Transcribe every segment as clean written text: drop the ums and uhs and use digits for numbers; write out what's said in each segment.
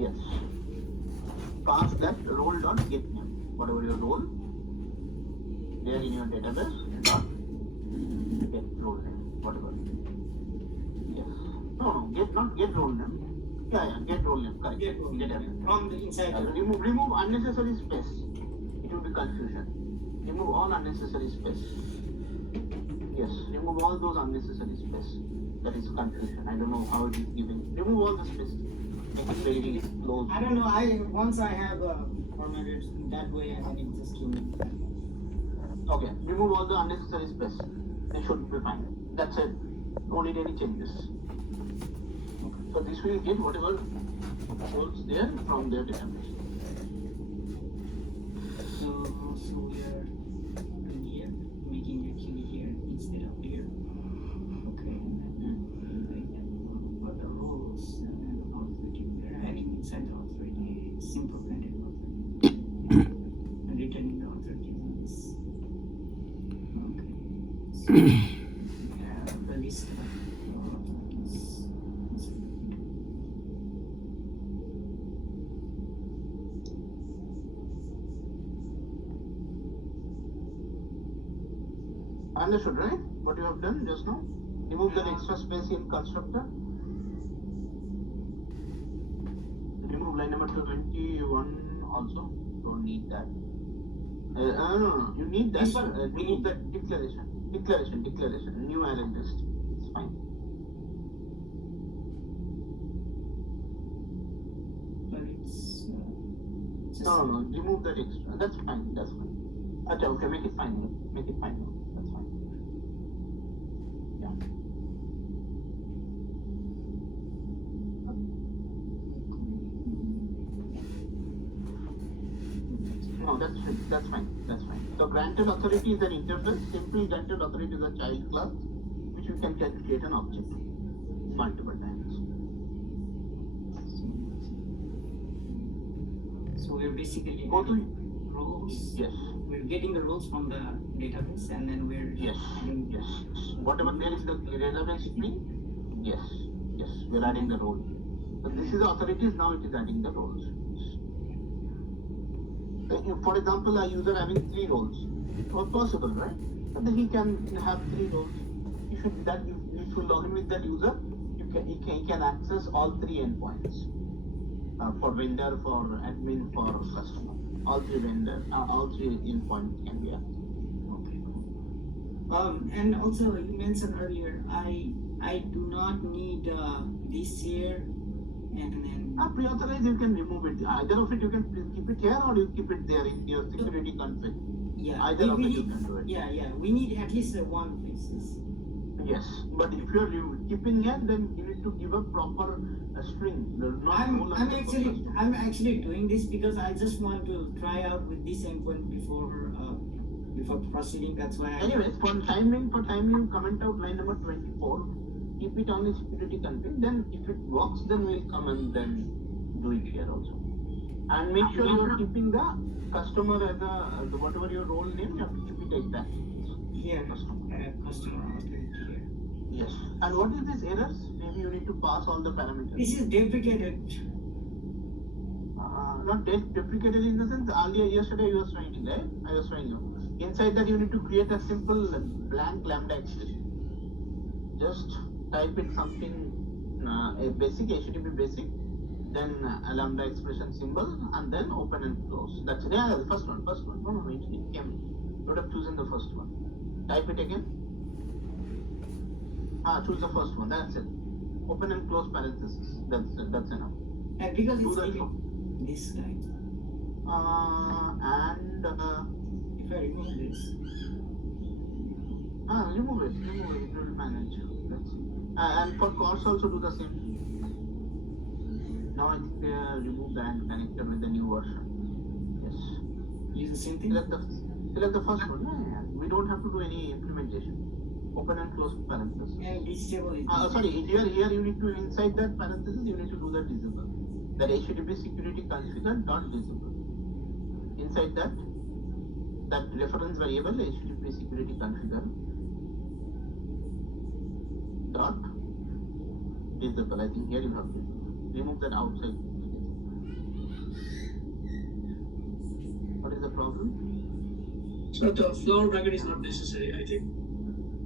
Yes. Pass that role dot get name. Whatever your role, there in your database dot get role name. Whatever. Yes. No, get not get role name. Yeah, get role name. Correct. Get role Get name. From the inside. remove unnecessary space. It will be confusion. Remove all unnecessary space. Yes, remove all those unnecessary space. That is confusion. I don't know how it is given. Remove all the space. Make it very close. I don't know. Once I have formatted that way, and then it just give me. Okay, remove all the unnecessary space. They should be fine. That's it. Don't need any changes. Okay. So this will get whatever holds there from their database. So we are here, making actually here instead of here. Okay, and then what the roles and authority we are adding inside the authority, simple blended authority, and returning the authority in this. Okay, so we have the list of authorities. Understood, right? What you have done just now? Remove that extra space in constructor. Remove line number 21 also. Don't need that. No. You need that. Remove that declaration. Declaration. New array list. It's fine. But it's No. Remove that extra. That's fine. Okay, make it fine. That's fine. Yeah. No, that's fine. So granted authority is an interface. Simply granted authority is a child class, which you can create an object multiple times. So we're basically Go to roles. Yes. We're getting the roles from the database, and then we're Yes. Whatever there is the database string, yes. We're adding the role. So this is the authorities. Now it is adding the roles. For example, a user having 3 roles, not possible, right? But then he can have 3 roles. If you log in with that user, he can access all 3 endpoints. For vendor, for admin, for customer. All 3 endpoints can be accessed. Okay. And also you mentioned earlier, I do not need this here, and then. Pre-authorize, you can remove it. Either of it, you can keep it here or you keep it there in your security config. Yeah. Either of it, you can do it. Yeah. We need at least one places. Yes, but if you are keeping here, then you need to give a proper string. I'm actually doing this because I just want to try out with this endpoint before proceeding. That's why. Anyways, for time being, comment out line number 24. Keep it on the security config. Then, if it works, then we'll come and then do it here also. And make sure you are keeping the customer as the whatever your role name. You have to keep it exact. Here, customer authority here. Yes. And what is this errors? Maybe you need to pass all the parameters. This is deprecated. Not deprecated in the sense, yesterday you were showing, right? I was showing you. Inside that you need to create a simple blank lambda expression. Just type it something, a basic, HTTP basic, then a lambda expression symbol, and then open and close. That's it. Yeah, the first one. No, it came. You would have chosen the first one. Type it again. Choose the first one. That's it. Open and close parentheses. That's enough. And because it's this guy. If I remove this. Remove it. It will manage. And for course also do the same thing. Now I think they remove the and connector with the new version. Yes. Use the same thing? Select the first one. Yeah. We don't have to do any implementation. Open and close parentheses. And this table is. Here you need to, inside that parenthesis, you need to do the disable. That HTTP security configure dot disable. Inside that reference variable HTTP security configure dot disable. I think here you have to remove that outside. the problem? So the flower bracket is not necessary, I think.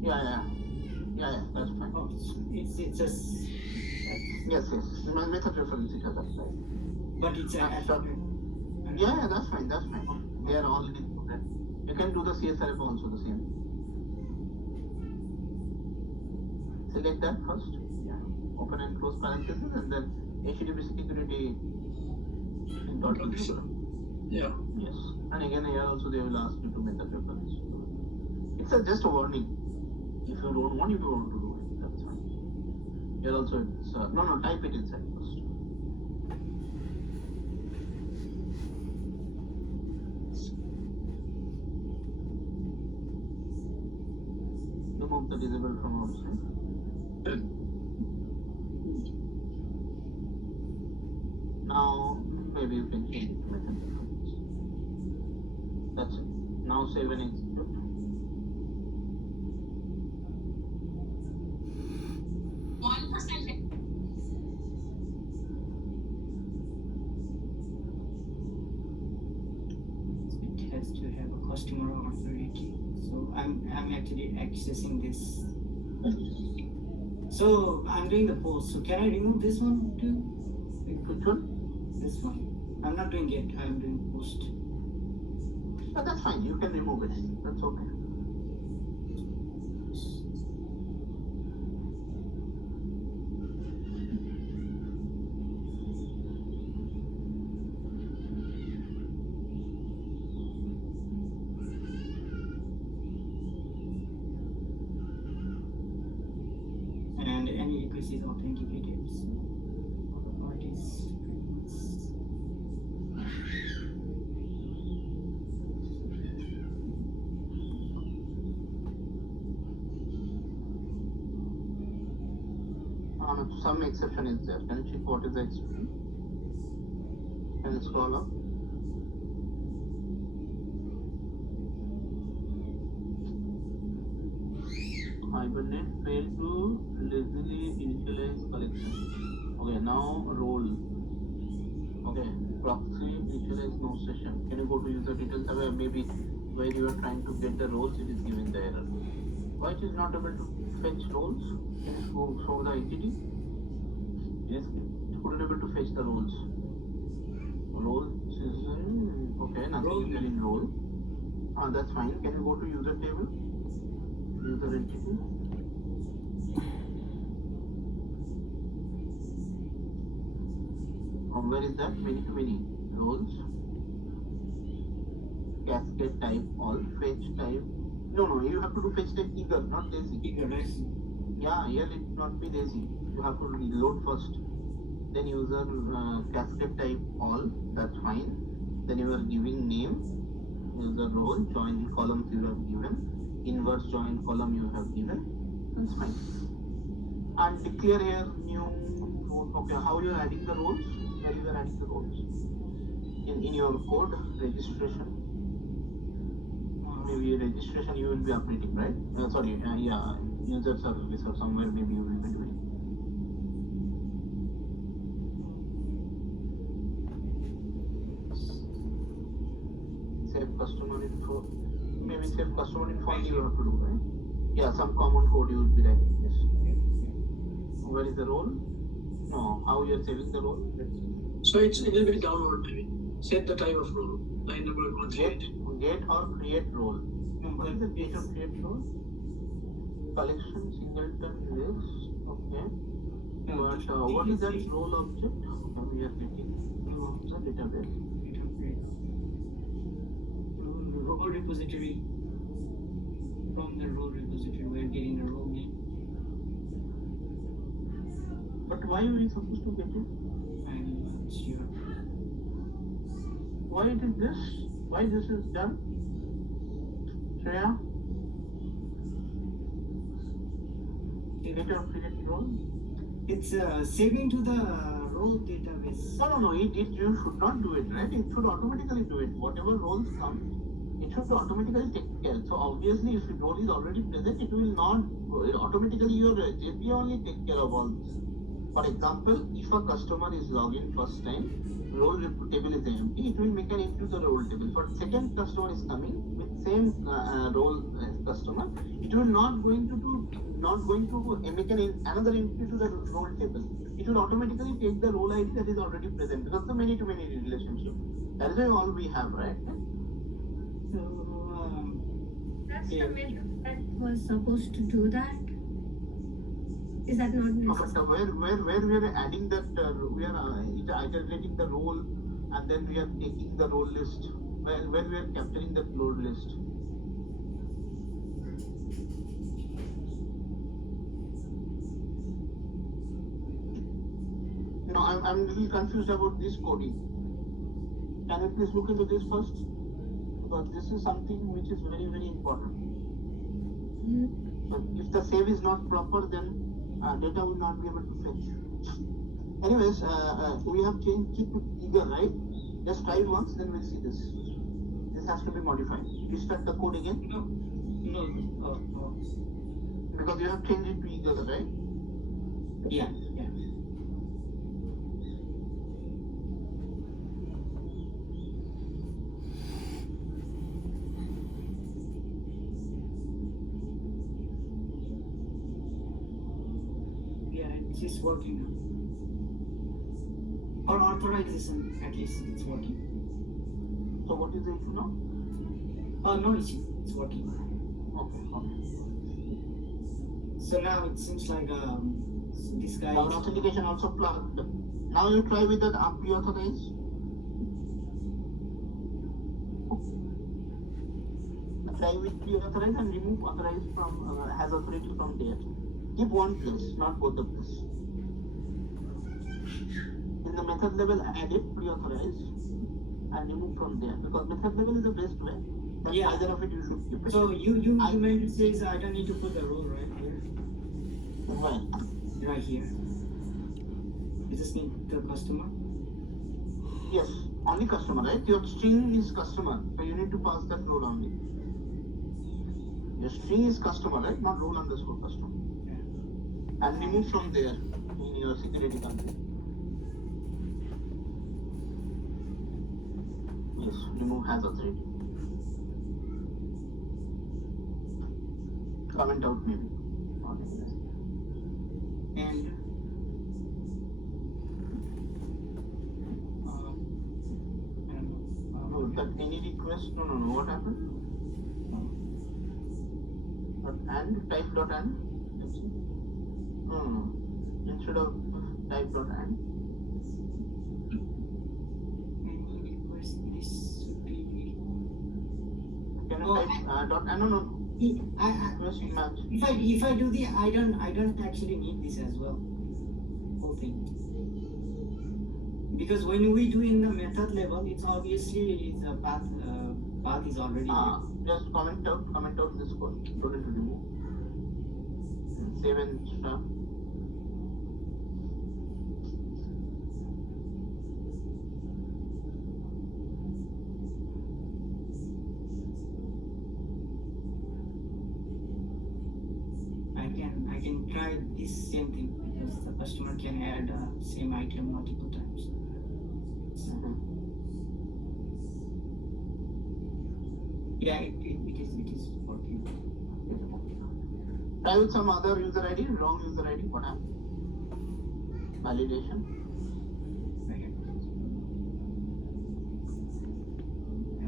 Yeah, that's fine. Oh, it's just, Yes. My method reference it has applied. but it's a Yeah, that's fine. They are all included. You can do the CSRF also the same. Select that first. Yeah. Open and close parentheses and then HTTP security dot Okay. Yeah. Yes. And again here also they will ask you to method reference. It's just a warning. If you don't want to do it, that's fine. Here also it's no, type it inside first. Remove the disable from outside. Now maybe you can change it to method reference. That's it. Now save and execute. it has to have a customer authority. So I'm actually accessing this. So I'm doing the post. So can I remove this one too? Which one? This one. I'm not doing it. I'm doing post. That's fine. You can remove it. That's okay. And any request is authenticated. So all the parties. Some exception is there. Can you check what is the exception? Can you scroll up? Hibernate failed to lazily initialize collection. Okay, now role. Okay, proxy initialize no session. Can you go to user details tab? Maybe where you are trying to get the roles, it is giving the error. Why it is not able to fetch roles? Can you go show the entity? Yes, it couldn't able to fetch the roles. Roles is in, okay, nothing is there in role. That's fine. Can you go to user table? User entity. Where is that? Many to many roles. Cascade type all, fetch type. No, you have to do fetch type eager, not lazy. Eager, right? Yeah, here it not be lazy. You have to load first. Then user cascade type all, that's fine. Then you are giving name, user role, join columns you have given, inverse join column you have given, that's fine. And declare here new, okay, how you are adding the roles? Where you are adding the roles? In your code, registration. Maybe registration you will be updating, right? Yeah, user service or somewhere maybe you will be doing. Save customer info. Maybe save customer info only you have to do, right? Yeah, some common code you will be writing. Yes. Where is the role? No, how you are saving the role? So it's a little bit downward, maybe. Set the type of role. Line number 138. Get or create role. What is the get or create role? Collection singleton list. Okay. But what is that role object? We are getting the database. Role repository. From the role repository, we are getting the role name. But why are we supposed to get it? I'm not sure. Why it is this? Why this is done? Shreya? Get or create role? It's saving to the role database. No. You should not do it, right? It should automatically do it. Whatever roles come, it should automatically take care. So obviously, if the role is already present, it will not automatically. Your JPA only take care of all this. For example, if a customer is logging first time, role table is empty, it will make an into the role table. For second customer is coming with same role customer, it will not going to make another entry to the role table. It will automatically take the role ID that is already present because the many to many relationship. That is all we have, right? So, That's yeah. the method that was supposed to do that. Is that not necessary? But where we are adding that, we are iterating the role, and then we are taking the role list. Where we are capturing that role list. No, I'm really confused about this coding. Can you please look into this first? Because this is something which is very, very important. But if the save is not proper, then data will not be able to fetch. Anyways, we have changed keep it eager, right? Just try it once, then we'll see this. This has to be modified. Restart the code again. No. Because you have changed it to eager, right? Yeah. Yeah, it is working now. Or authorization, at least it's working. So what is the issue now? No issue, it's working. Okay. So now it seems like this guy Our is authentication also plugged. Now you try with that pre-authorize. Try with pre-authorize and remove authorize from has authority from there. Keep one place, not both the place. In the method level, add it pre-authorize and remove from there because method level is the best way. That's Yeah. either of it you should keep it. So you meant to say I don't need to put the role right here, Well, right here. You just need the customer. yes, only customer, right? Your string is customer, so you need to pass that role only. Your string is customer, right? Not role underscore customer. And remove from there in your security country. Yes, remove has authority. Comment out maybe. And I don't know. No, that any request? No. What happened? And type dot and. Let's see. No. Instead of type dot and. Any request, this should be. Can you Oh, type dot and? No. Request match. If I do the I don't actually need this as well. Whole thing. Because when we do in the method level, it's obviously the path is already there. Just comment out this code. Don't need to remove. Save and stuff. I can try this same thing because the customer can add same item multiple times. Yeah, it is working. Try with some other user ID, wrong user ID. What happened? Validation.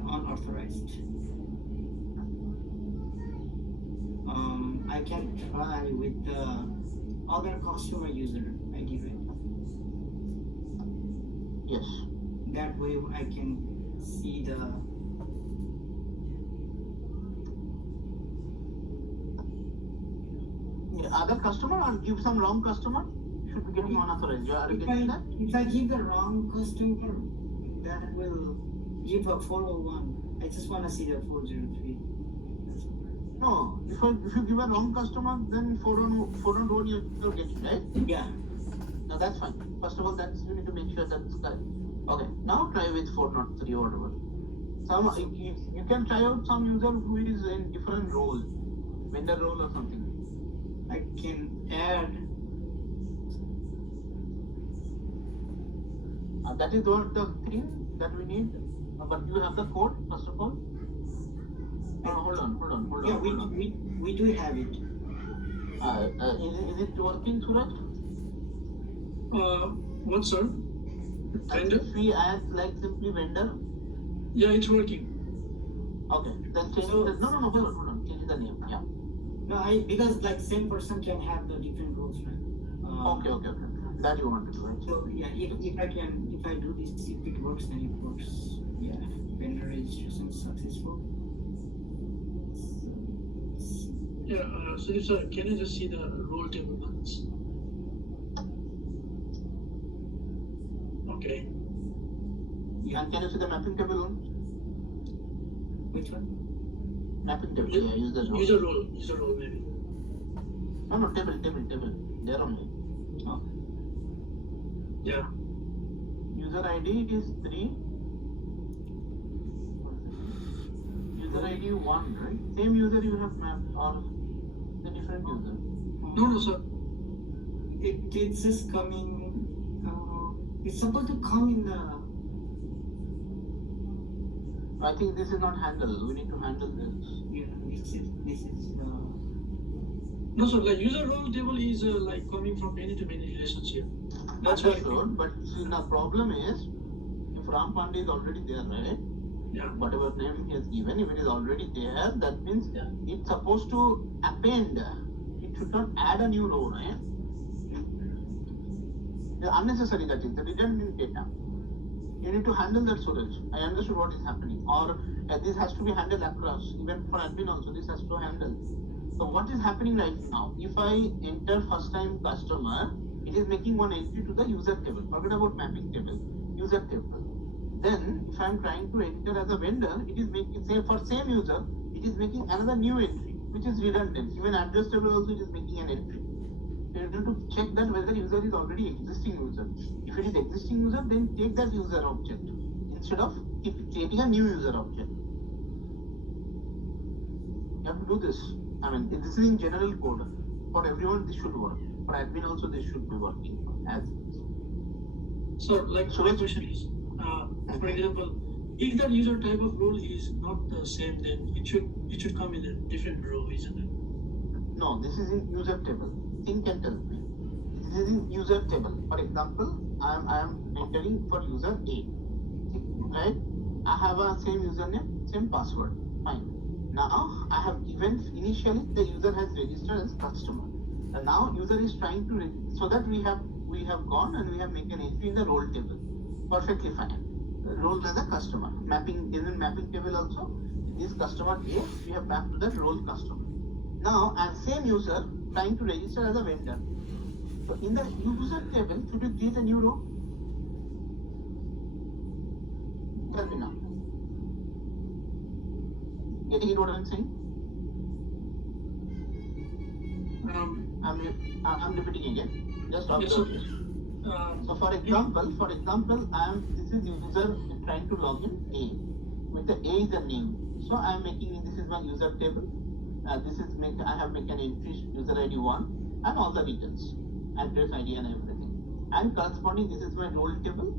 Unauthorized. I can try with the other customer user ID, right? Yes. That way I can see the Other customer or give some wrong customer? You should be getting unauthorized. Are you getting that? if I give the wrong customer, that will give a 401. I just want to see the 403. No. If you give a wrong customer, then 401 you're getting, right? Yeah. No, that's fine. First of all, you need to make sure that's correct. Okay. Now try with 403 or whatever. You can try out some user who is in different role, vendor role or something. I can add That is what the thing that we need. But you have the code first of all. Hold on. Yeah, we do have it. Is it working, Suraj? What, sir? Vendor? If we add like simply vendor. Yeah, it's working. Okay, then change So- the hold on. Change the name. Yeah. No, because like same person can have the different roles, right? Okay. That you want to do, right? So yeah, if I do this, if it works, then it works. Yeah, vendor registration successful. Yeah, so sir, can you just see the role table once? Okay. Yeah, And can you see the mapping table on? which one? Mapping table, yeah, user role. User role maybe. No, table. There only. Oh, Yeah. User ID it is 3. User ID 1, right? Same user you have mapped or the different user? No, sir. it's just coming. It's supposed to come in the. I think this is not handled. We need to handle this. Yeah, this is. No, sir. Like user role table is like coming from many to many relationship. That's why. Understood, but see the problem is if Ram Pandey is already there, right? Yeah. Whatever name he has given, if it is already there, that means it's supposed to append. It should not add a new row, right? The unnecessary, that is the redundant data. You need to handle that, Suraj. I understood what is happening. Or this has to be handled across. Even for admin also, this has to handle. So what is happening right now? If I enter first time customer, it is making one entry to the user table. Forget about mapping table, user table. Then if I am trying to enter as a vendor, it is making, say for same user, it is making another new entry, which is redundant. Even address table also it is making an entry. You need to check that whether user is already existing user. If it is existing user, then take that user object instead of creating a new user object. You have to do this. I mean, this is in general code. For everyone, this should work. For admin also, this should be working as. So, like, So my let's- question is, for example, if that user type of role is not the same, then it should come in a different row, isn't it? No, this is in user table. Think and tell me. This is in user table. For example, I am entering for user A. Right? I have a same username, same password. Fine. Now I have given initially the user has registered as customer. And now user is trying to so that we have gone and we have made an entry in the role table. Perfectly fine. Role as a customer. Mapping in mapping table also. This customer A, we have mapped to that role customer. Now as same user trying to register as a vendor. So in the user table, should you create a new row? Tell me now. Getting it what I'm saying? I'm repeating again. Just Yes, observe sir. this. So for example, this is user trying to log in A. With the A is the name. So I am making this is my user table. I have made an entry user ID 1 and all the details, address ID and everything. And corresponding this is my role table.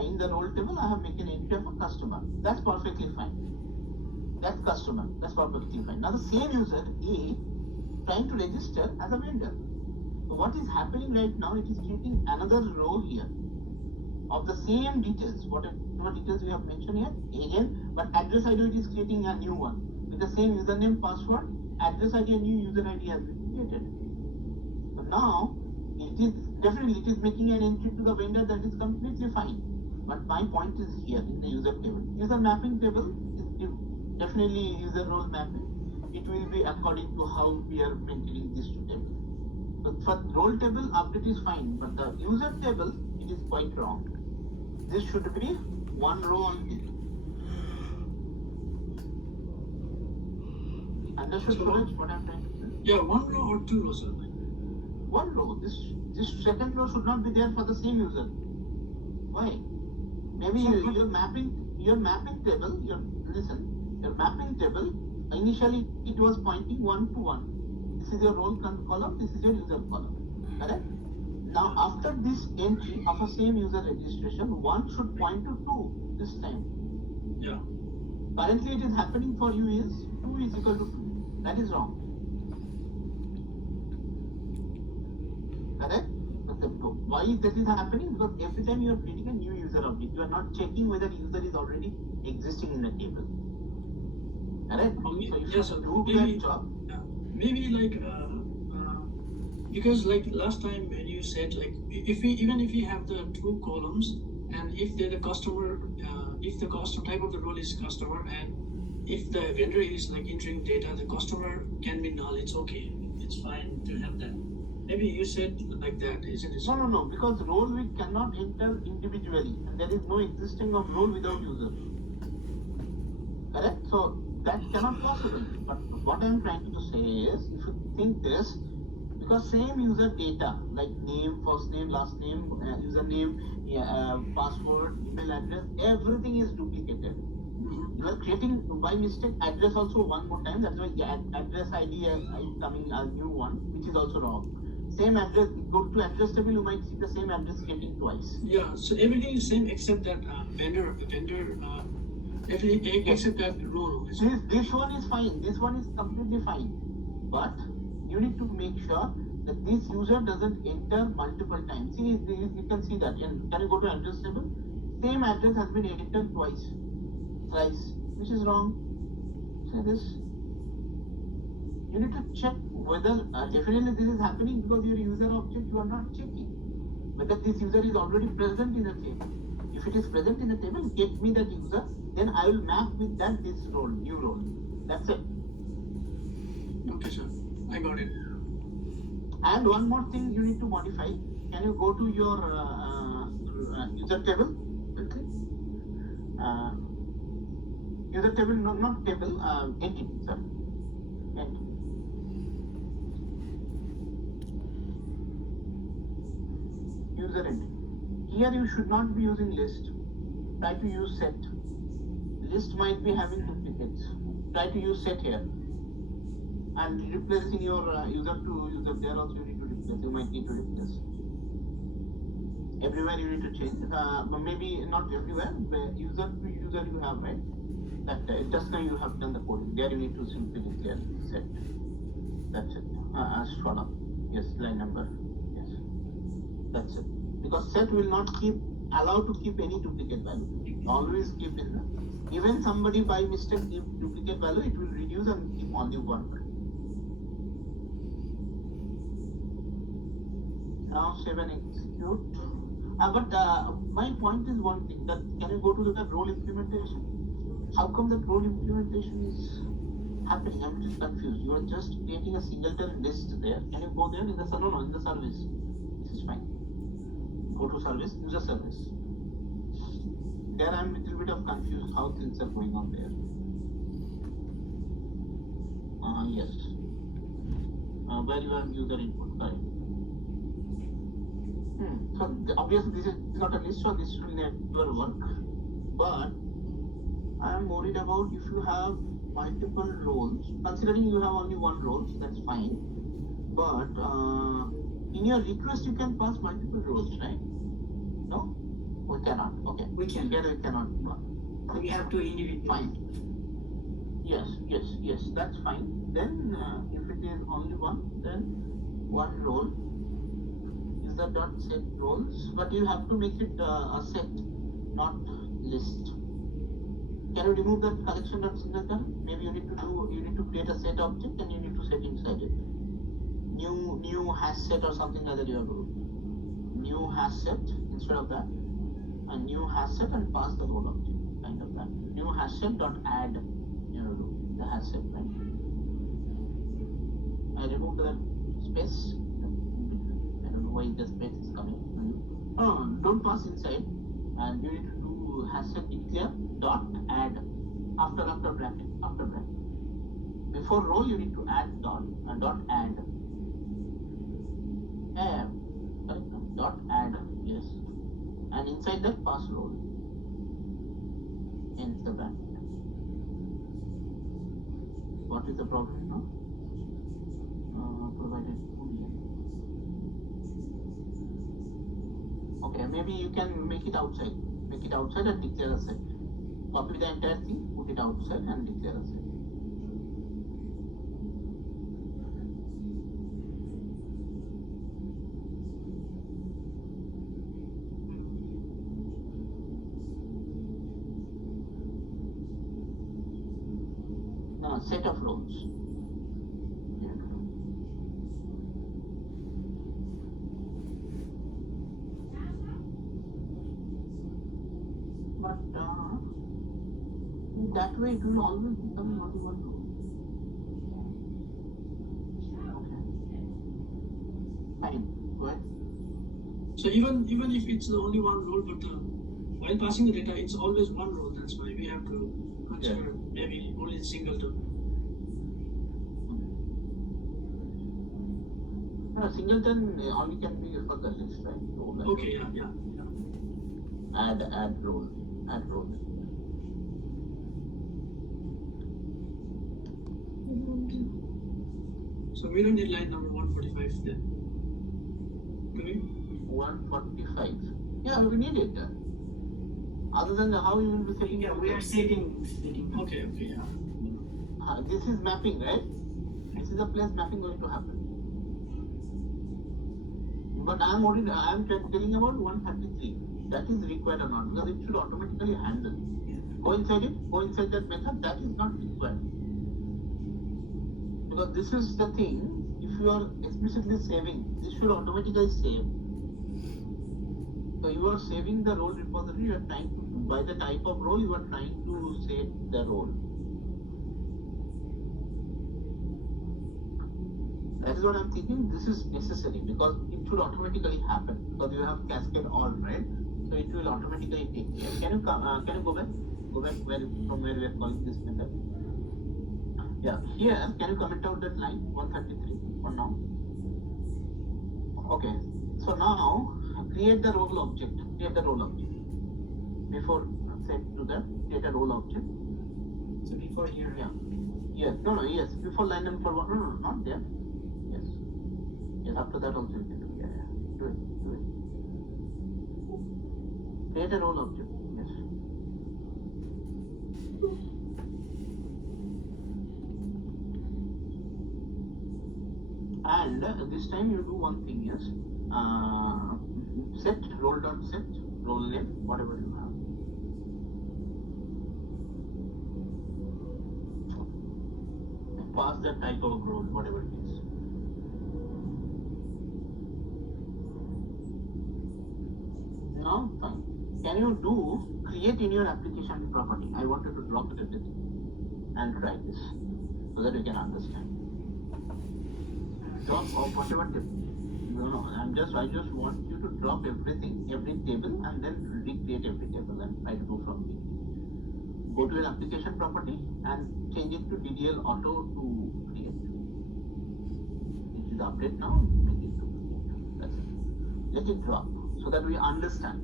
In the role table I have made an entry of a customer. That's perfectly fine. That's customer. That's perfectly fine. Now the same user A trying to register as a vendor. So what is happening right now? It is creating another row here of the same details. Whatever details we have mentioned here again, but address ID it is creating a new one with the same username, password, address ID, and new user ID has been created. So now it is making an entry to the vendor, that is completely fine. But my point is here in the user table. User mapping table is definitely user role mapping. It will be according to how we are maintaining this table. But for role table update is fine, but the user table it is quite wrong. This should be one row only. Understood, Suraj, what I'm trying to say? Yeah, one row or two rows, sir. One row. This second row should not be there for the same user. Why? Maybe your mapping table. Your mapping table. Initially, it was pointing 1 to 1. This is your role column. This is your user column. Correct? Now, after this entry of a same user registration, 1 should point to 2 this time. Yeah. Currently, it is happening for you is 2 is equal to 2. That is wrong. Correct? Why that is happening? Because every time you are creating a new user object, you are not checking whether user is already existing in the table. Correct? So if Yes, you sir. do Maybe, that job, maybe like because like last time when you said like if we have the 2 columns and if the customer if the customer type of the role is customer and if the vendor is like entering data, the customer can be null. It's okay. It's fine to have that. Maybe you said like that, isn't it? no, because role we cannot enter individually, and there is no existing of role without user. Correct? So that cannot possible. But what I am trying to say is, if you think this, because same user data like name, first name, last name, username, password, email address, everything is duplicated. You are creating by mistake address also one more time. That's why address ID is coming a new one, which is also wrong. Same address, go to address table, you might see the same address getting twice. Yeah, so everything is same except that vendor everything except that role. This one is fine. This one is completely fine. But you need to make sure that this user doesn't enter multiple times. See, you can see that. Can you go to address table? Same address has been entered thrice, which is wrong. See this. You need to check whether definitely this is happening because your user object you are not checking whether this user is already present in the table. If it is present in the table, get me that user, then I will map with that this role, new role. That's it. Okay, sir. I got it. And one more thing you need to modify. Can you go to your user table? Okay. User table, not table, entity, sorry. Entity. User entity. Here you should not be using list. Try to use set. List might be having duplicates. Try to use set here. And replacing your user to user there also you need to replace. You might need to replace. Everywhere you need to change. Maybe not everywhere. User to user you have, right? That just now you have done the coding. There you need to simply declare set. That's it. Shut up. Yes, line number. Yes. That's it. Because set will not allow to keep any duplicate value. Always keep in the, even somebody by mistake give duplicate value, it will reduce and keep only one. Now save and execute. But my point is one thing, that can you go to the role implementation? How come that role implementation is happening? I'm just confused. You are just creating a singleton list there. Can you go there in the in the service? This is fine. Go to service, user service. There I'm a little bit of confused how things are going on there. Yes. Where you have user input, right? So obviously this is not a list, so this will never work. But I am worried about if you have multiple roles. Considering you have only one role, so that's fine. But in your request you can pass multiple roles, right? No? We cannot. Okay. We can. Here we cannot. We have to individually. Fine. Yes, that's fine. Then if it is only one, then one role. User dot set roles, but you have to make it a set, not list. Can you remove that collection dot singleton? Maybe you need to create a set object and you need to set inside it. New hash set or something like that you have to do. New hash set instead of that. A new hash set and pass the role object. Kind of that. New hash set dot add, the hash set, right? I removed that space. I don't know why the space is coming. Don't pass inside, and you need to do hash set declare dot add after bracket. Before row you need to add dot add. Dot add, yes. And inside that pass role. Enter bracket. What is the problem now? Provided boolean. Okay, maybe you can make it outside. Make it outside and declare a set. Copy the entire thing, put it outside and declare a set. Set of roles. Yeah. But that way it will always become only one role. Okay. Fine. Go ahead. So even if it's the only one role, but while passing the data, it's always one role. That's why we have to consider maybe only singleton. Singleton only can be for the list, right? Role Okay, yeah. Add role. So we don't need line number 145 then. Do we? 145. Yeah, we need it. Other than how you will be setting Yeah, it? we are setting. Okay, yeah. This is mapping, right? This is a place mapping going to happen. But I'm telling about 133. That is required or not, because it should automatically handle. Go inside that method, that is not required. Because this is the thing, if you are explicitly saving, this should automatically save. So you are saving the role repository, you are trying to, by the type of role, you are trying to save the role. That is what I'm thinking. This is necessary because it should automatically happen because you have cascade all, right? So it will automatically take care. Can you go back? Go back from where we are calling this method. Yeah, here can you comment out that line 133 for now? Okay. So now create the role object. Before set to the create a role object. So before here. Yeah. Yes. No. Yes. Before line number 1. No. Not there. Yes, after that also you can do. Yeah. Do it. Create a role object. Yes. And this time you do one thing, yes. Set role.set, role name, whatever you have. And pass the type of role, whatever it is. Now, fine. Can you create in your application property? I wanted to drop it a bit and try this so that you can understand. Drop of whatever table. No, I just want you to drop everything, every table, and then recreate every table and try to do from beginning. Go to your application property and change it to DDL auto to create. It is update now, make it to create. That's it. Let it drop so that we understand.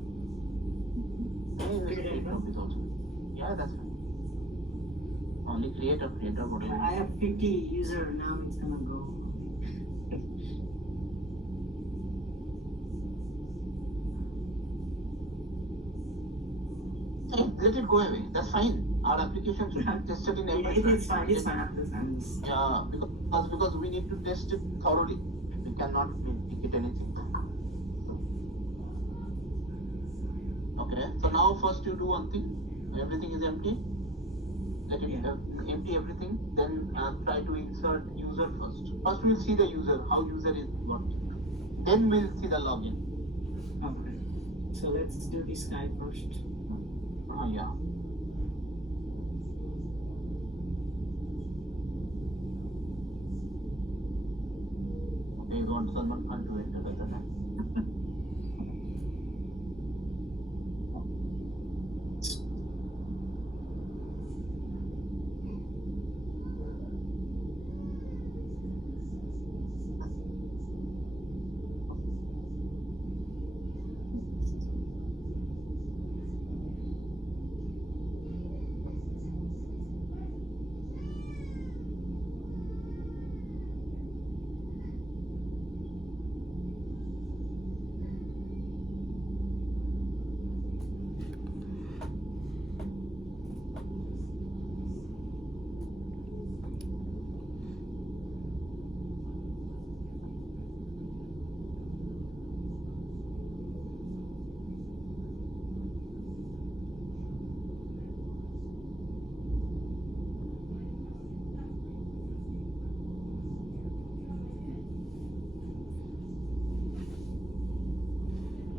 Yeah, that's fine. Only create a creator, whatever. I have 50 user, now it's gonna go. Let it go away. That's fine. Our application should be tested in every. It's fine. Yeah, because we need to test it thoroughly. We cannot make it anything. Okay. So now first you do one thing. Everything is empty. Let it empty everything. Then try to insert user first. First we'll see the user, how user is working. Then we'll see the login. Okay. So let's do this guy first. Yeah. Okay, you want someone to enter the name.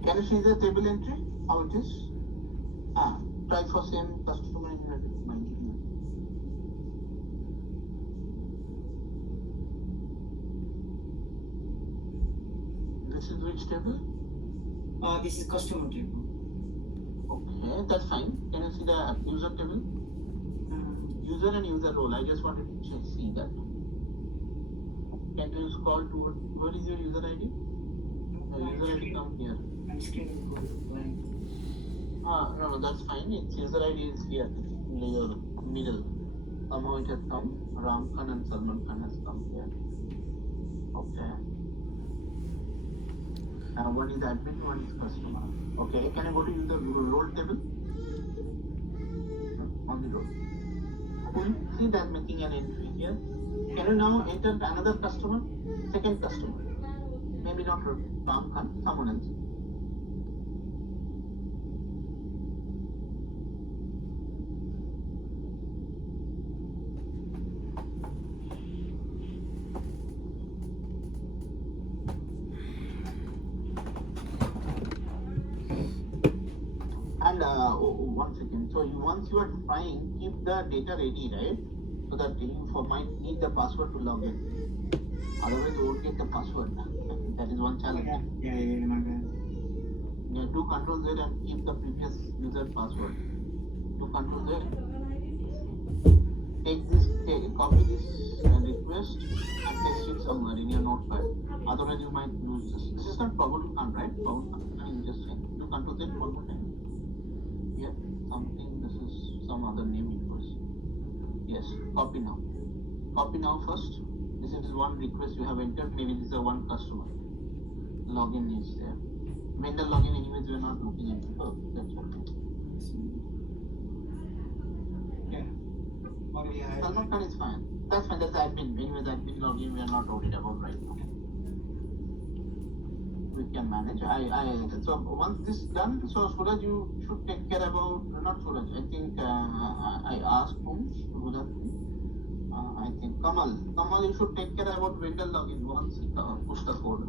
Can you see the table entry? How it is? Try for same customer in your mind. This is which table? This is customer table. Okay, that's fine. Can you see the user table? User and user role. I just wanted to see that. Can you scroll toward where is your user ID? The user ID come here. I'm scared to go blank. No, that's fine. Its user ID is here in your middle. Somehow it has come. Ram Khan and Salman Khan has come here. Okay. One is admin, one is customer. Okay, can I go to user role table? On the role. Okay, see that making an entry here. Can you now enter another customer? Second customer. Maybe not Ram Khan, someone else. And one second. So once you are trying, keep the data ready, right? So that you might need the password to log in. Otherwise, you won't get the password. That is one challenge. Yeah, my bad. Yeah, do Control Z and keep the previous user password. Do Control Z. Copy this request and paste it somewhere in your notepad. Otherwise, you might lose this. This is not Prabhu Khan, right? Prabhu Khan. I'm just saying. Do Control Z one more time. Yeah, something. This is some other name it was. Yes, copy now. Copy now first. This is one request you have entered. Maybe this is a one customer. Login is there. Vendor login, anyways, we are not looking at it. Oh, that's okay. Yeah. Already I Salman Khan is fine. That's fine. That's admin. Anyways, admin login we are not worried about right now. We can manage. So once this done, so Suraj, you should take care about not Suraj. I think I asked whom to do that. I think Kamal, you should take care about vendor login once push the code.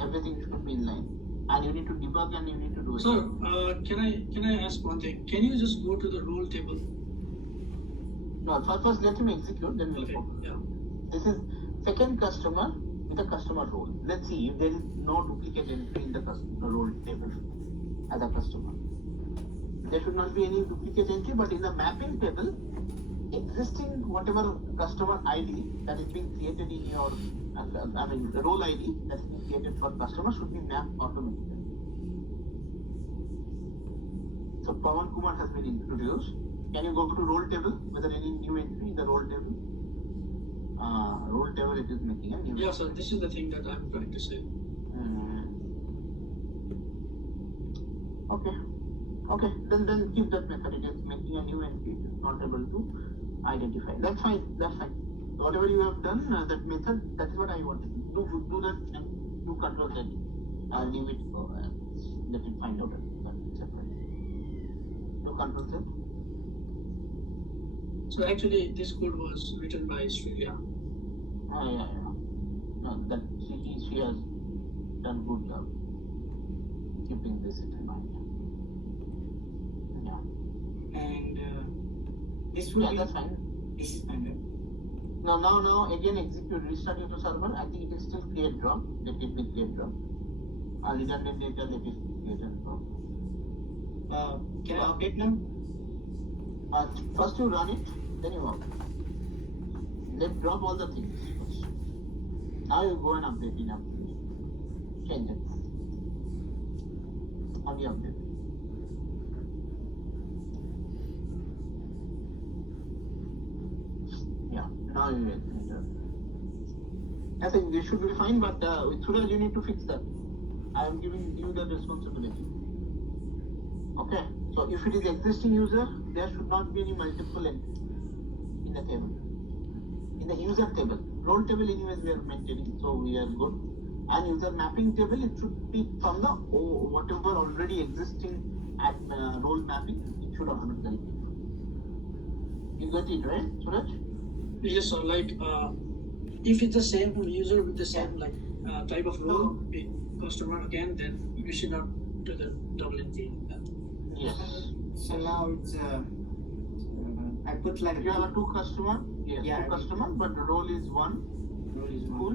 Everything should be in line, and you need to debug and you need to do it. Sir, can I ask one thing? Can you just go to the role table? No, first let him execute, then we'll Okay. go. Yeah. This is second customer with a customer role. Let's see if there is no duplicate entry in the customer role table as a customer. There should not be any duplicate entry, but in the mapping table, existing whatever customer ID that is being created in your, the role ID that is being created for customer should be mapped automatically. So Pawan Kumar has been introduced. Can you go to role table? Whether any new entry in the role table? Role table it is making a new. Yeah, sir. This is the thing that I'm trying to say. Okay. Then keep that method. It is making a new entry. It is not able to identify. That's fine. Whatever you have done, that method, that is what I wanted. Do that and do Control Z. Leave it go. Let it find out that separate. Do Control Z. So actually, this code was written by Sriya. Yeah. No, that she has done good job keeping this in mind. Yeah. and this will Yeah, be that's fine. this is fine. Now again execute, restart your server. I think it is still create drop. Let it be create drop. Redundant data, let it create and drop. Can I update now? First you run it, then you update. Let drop all the things first. Now you go and update in application. Change it. How do you update? Yeah, now you enter. I think this should be fine, but with Suraj you need to fix that. I am giving you the responsibility. Okay, so if it is existing user, there should not be any multiple entry in the table. In the user table, role table anyways we are maintaining, so we are good. And user mapping table, it should be from the whatever already existing at role mapping, it should automatically. You got it, right, Suraj? Yes, sir. Like, if it's the same user with the same type of role, customer again, then you should not to the double entry. Yes. So now it's I put like You have a two customer. Yes, Yeah, two customer, but the role is one. role is Full.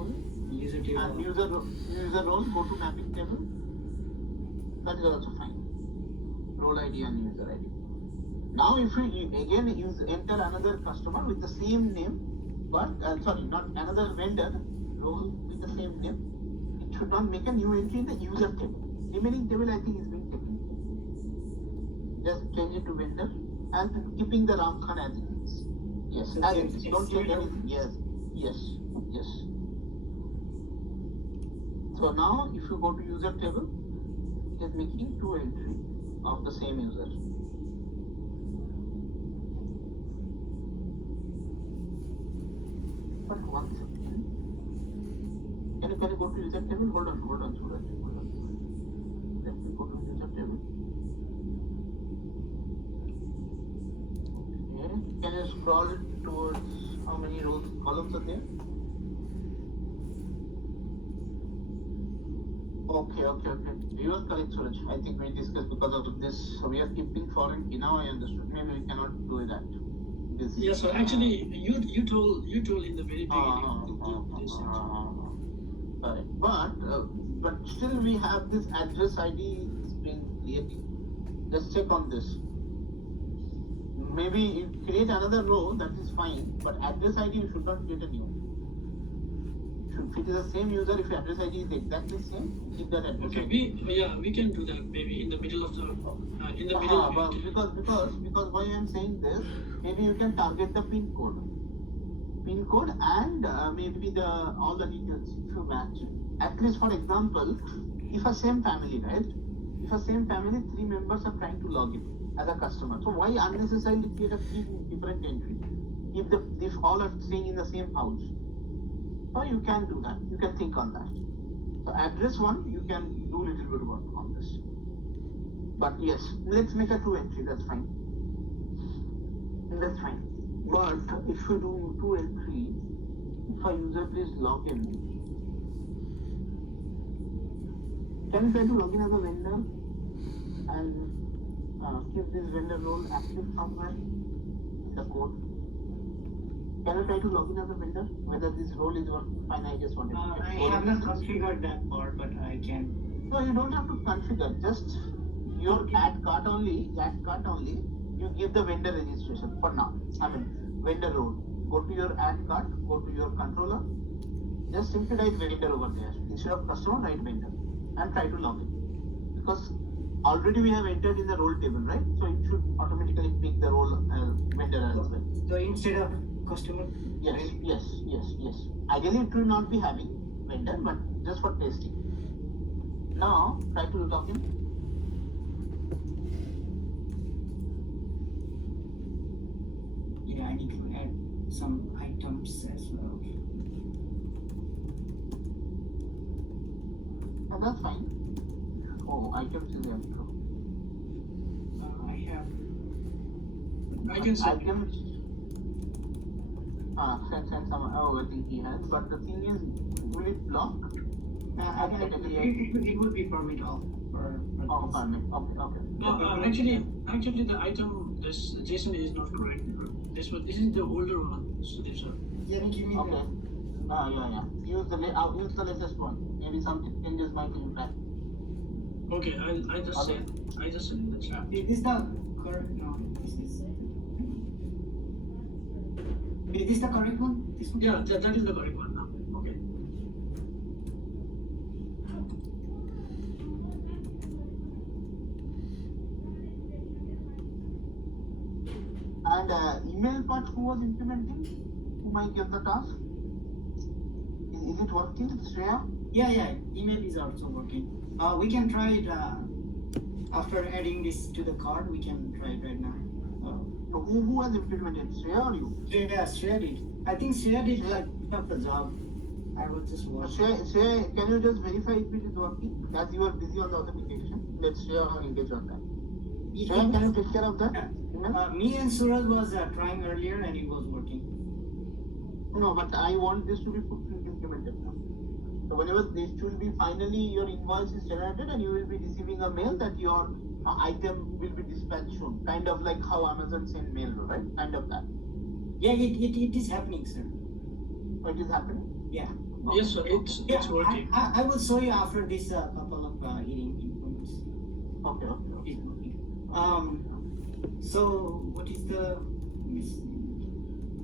one. User table. And user role, go to mapping table. That is also fine. Role ID and user ID. Now if we again enter another customer with the same name, but not another vendor role with the same name, it should not make a new entry in the user table. Remaining table I think is being taken. Just change it to vendor and keeping the Ram Khan as it is. Yes, So as change- it is. Don't change it's anything. Yes, yes, yes. So now if you go to user table, it is making two entry of the same user. But one second. Can you go to user table? Hold on, Suraj. Hold on. Let me go to user table. Okay. Can you scroll it towards how many rows, columns are there? Okay. You are correct, Suraj. I think we discussed because of this. We are keeping foreign key. Now I understood. Maybe we cannot do that. This. Yeah, so actually, you told in the very beginning to do this. Correct. But still we have this address ID is being created. Just check on this. Maybe you create another row, that is fine, but address ID you should not create a new. If it is the same user, if your address ID is exactly same, keep that address Okay, ID. we can do that maybe in the middle of the But because why I am saying this, maybe you can target the pin code and maybe the all the details if you match. At least for example, if a same family, right? If a same family, 3 members are trying to log in as a customer. So why unnecessarily create a 3 different entry if all are staying in the same house? So you can do that. You can think on that. So address one, you can do little bit work on this. But yes, let's make a 2 entry. That's fine. That's fine. But if you do 2 entry, if a user please log in, can you try to log in as a vendor and keep this vendor role active somewhere in the code? Can you try to log in as a vendor? Whether this role is working fine, I just wanted to check. I have not configured that part, but I can. No, you don't have to configure. Just your add cart only, you give the vendor registration for now. I mean, vendor role. Go to your add cart, go to your controller, just simply write vendor over there. Instead of customer, write vendor and try to log in. Because already we have entered in the role table, right? So it should automatically pick the role vendor as well. So instead of customer. Yes. Ideally, it will not be having vendor, but just for testing. Now, try to log in. Yeah, I need to add some items as well. And that's fine. Oh, items is intro. I have. I can say Items. Send some. Oh, I think he has. But the thing is, will it block? It would be permit all. Oh, permit. Okay. actually the item this JSON is not correct. This is the older one. So this one. Yeah, give me Okay. Yeah. Use the latest one. Maybe some changes might impact. Okay, I just said in the chat. Is this the correct? No, this is. Is this the correct one? This one? Yeah, that is the correct one now. Okay. And email part, who was implementing? Who might get the task? Is it working, Shreya? Yeah. Email is also working. We can try it after adding this to the card. We can try it right now. So who has implemented, Shreya or you? Yeah, Shreya did. I think Shreya did like half the job. I was just watching. Shreya, can you just verify if it is working? As you are busy on the authentication, let Shreya engage on that. Shreya, can you take care of that? Yeah. Me and Suraj was trying earlier and it was working. No, but I want this to be implemented now. So whenever this will be finally your invoice is generated and you will be receiving a mail that your item will be dispatched soon. Kind of like how Amazon send mail, right? Kind of that. Yeah, it is happening, sir. So it is happening. Yeah. Yes, sir. It's working. I will show you after this couple of hearing points. Okay, okay. It's working. So what is the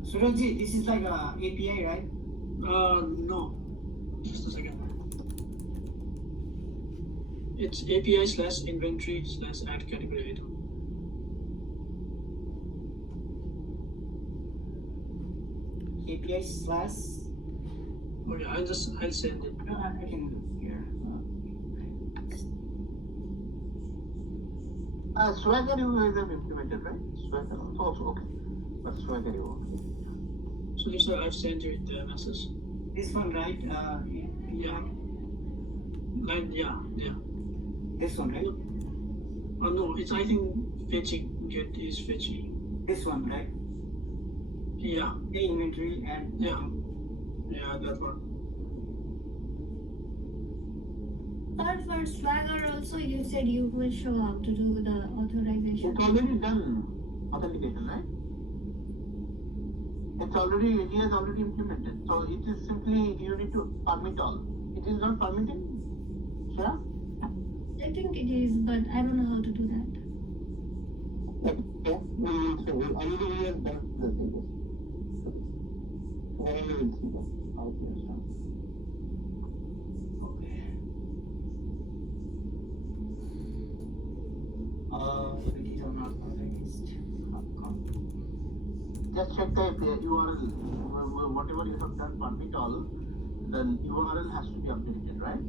Surajji, this is like a API, right? No. Just a second. It's API / inventory / add category item. API slash. Okay, I'll send it. I can look here. Swagger you guys have implemented, right? Swagger also okay. But Swagger you okay. So sir, I've sent you the message. This one, right? Yeah. Yeah. This one, right? Oh no, it's I think fetching. Get is fetching. This one, right? Yeah. The inventory and Yeah. Yeah, that one. But for Swagger also, you said you will show how to do the authorization. It's already done authentication, right? He has already implemented. So it is simply you need to permit all. It is not permitting? Sure? I think it is, but I don't know how to do that. Okay. Already we have done the thing. Already will see that. Okay, sure. It is not authorized. Just check the URL. Whatever you have done, permit all, the URL has to be updated, right?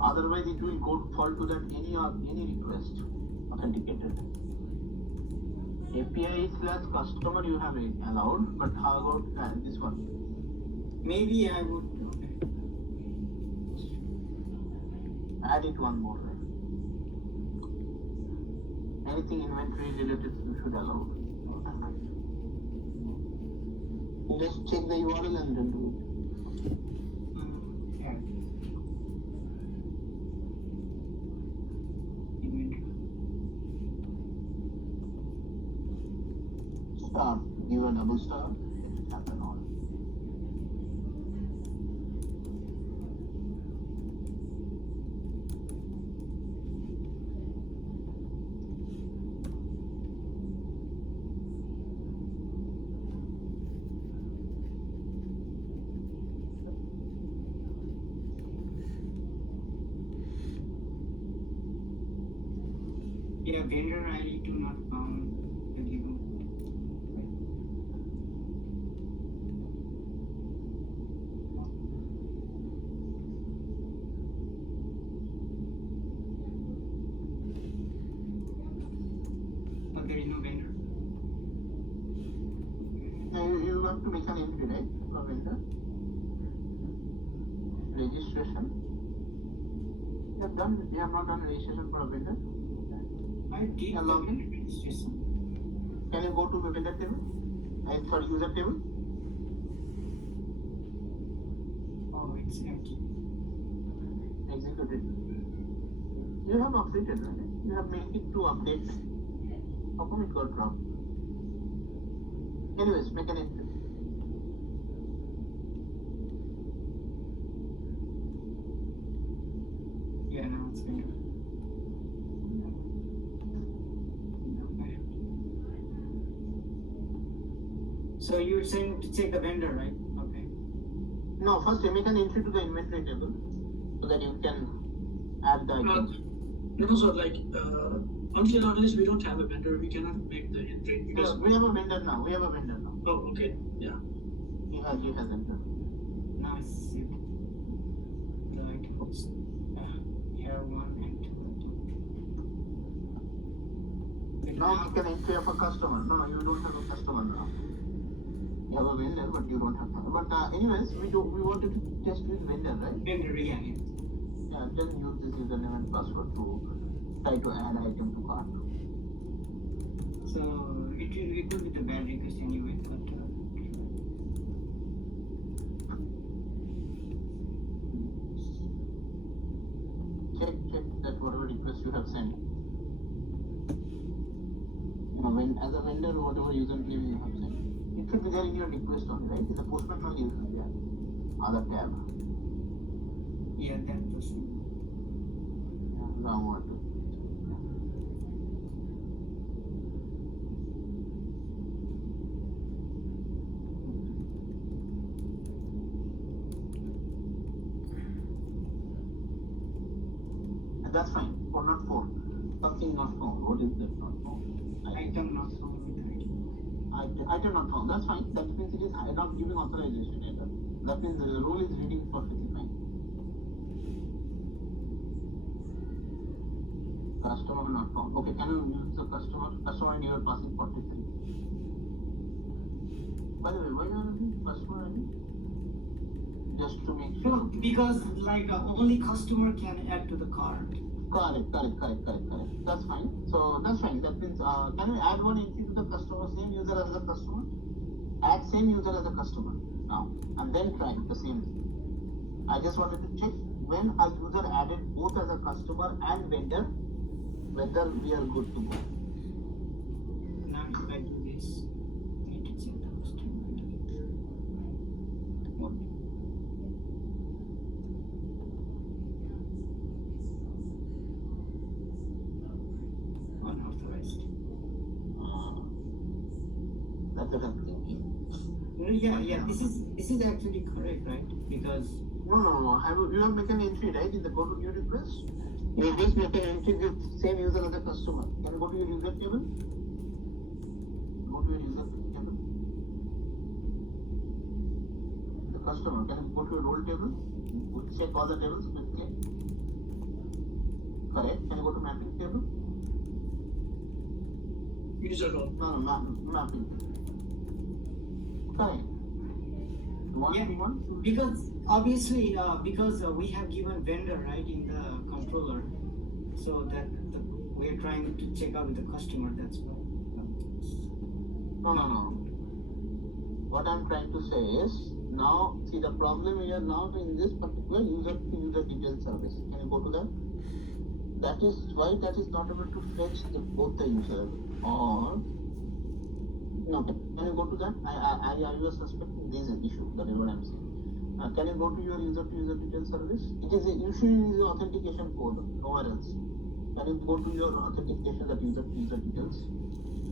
Otherwise, it will fall to that any request authenticated. API / customer you have allowed, but how about this one? Maybe I would. Add it one more. Right? Anything inventory related you should allow. Just check the URL and then do it. Yeah. Inventory. Star. Give a double star. It will happen all. Yeah, vendor ID to not found the given. But there is no vendor. You have to make an entry, right? For vendor. Registration. You have not done registration for a vendor. I did Yeah, the login. registration. Can you go to the vendor table? And for user table? Oh, it's empty. Execute it. You have updated, right? You have made it to update. How come it got dropped? Anyways, make an entry. Yeah, now it's vendor. So you're saying to check the vendor, right? Okay. No, first you make an entry to the inventory table so that you can add the items. No, sir. Like until unless we don't have a vendor, we cannot make the entry because. We have a vendor now. Oh, okay. Yeah. He has entered. Now I see the items. Here, 1 and 2. Now make an entry of a customer. No, you don't have a customer now. You have a vendor, but you don't have. But anyways, we wanted to test with vendor, right? Vendor, yeah. Yeah, then use this username and password to try to add item to cart. So it will be the bad request anyway, but you have sent. When as a vendor, whatever username you have sent, it should be there in your request only, right? In the Postman only you should be there. Other tab. Yeah, that person. Wrong one. And that's fine. 404. Something not found. What is that not found? Item not found with ID. Item not found. That's fine. That means it is not giving authorization either. That means the rule is reading for 55. Customer not found. Okay, can you use the customer and you are passing 43. By the way, why are you customer ID? Just to make So, sure. because like only customer can add to the cart. Correct. That's fine. So that's fine. That means can we add one entry to the customer, same user as a customer? Add same user as a customer now, and then try the same thing. I just wanted to check when a user added both as a customer and vendor, whether we are good to go. Now if I do this, I need to check the customer. Okay. Unauthorized. That's what I'm thinking. Yeah. This is actually correct, right? Because No. You have make an entry, right? In the go to new request. You just make an entry with same user as a customer. Can you go to your user table? Go to your user table. The customer. Can you go to your role table? Check all the tables quickly. Correct. Can you go to mapping table? User role. No, mapping. Correct. One. because obviously because we have given vendor right in the controller, so that we are trying to check out with the customer. That's why. No. What I'm trying to say is, now, see the problem here now in this particular user detail service. Can you go to that? That is why that is not able to fetch both the user or no. Can you go to that? I was suspecting this is an issue. That is what I'm saying. Can you go to your user detail service? It is usually is authentication code, nowhere else. Can you go to your authentication that user details?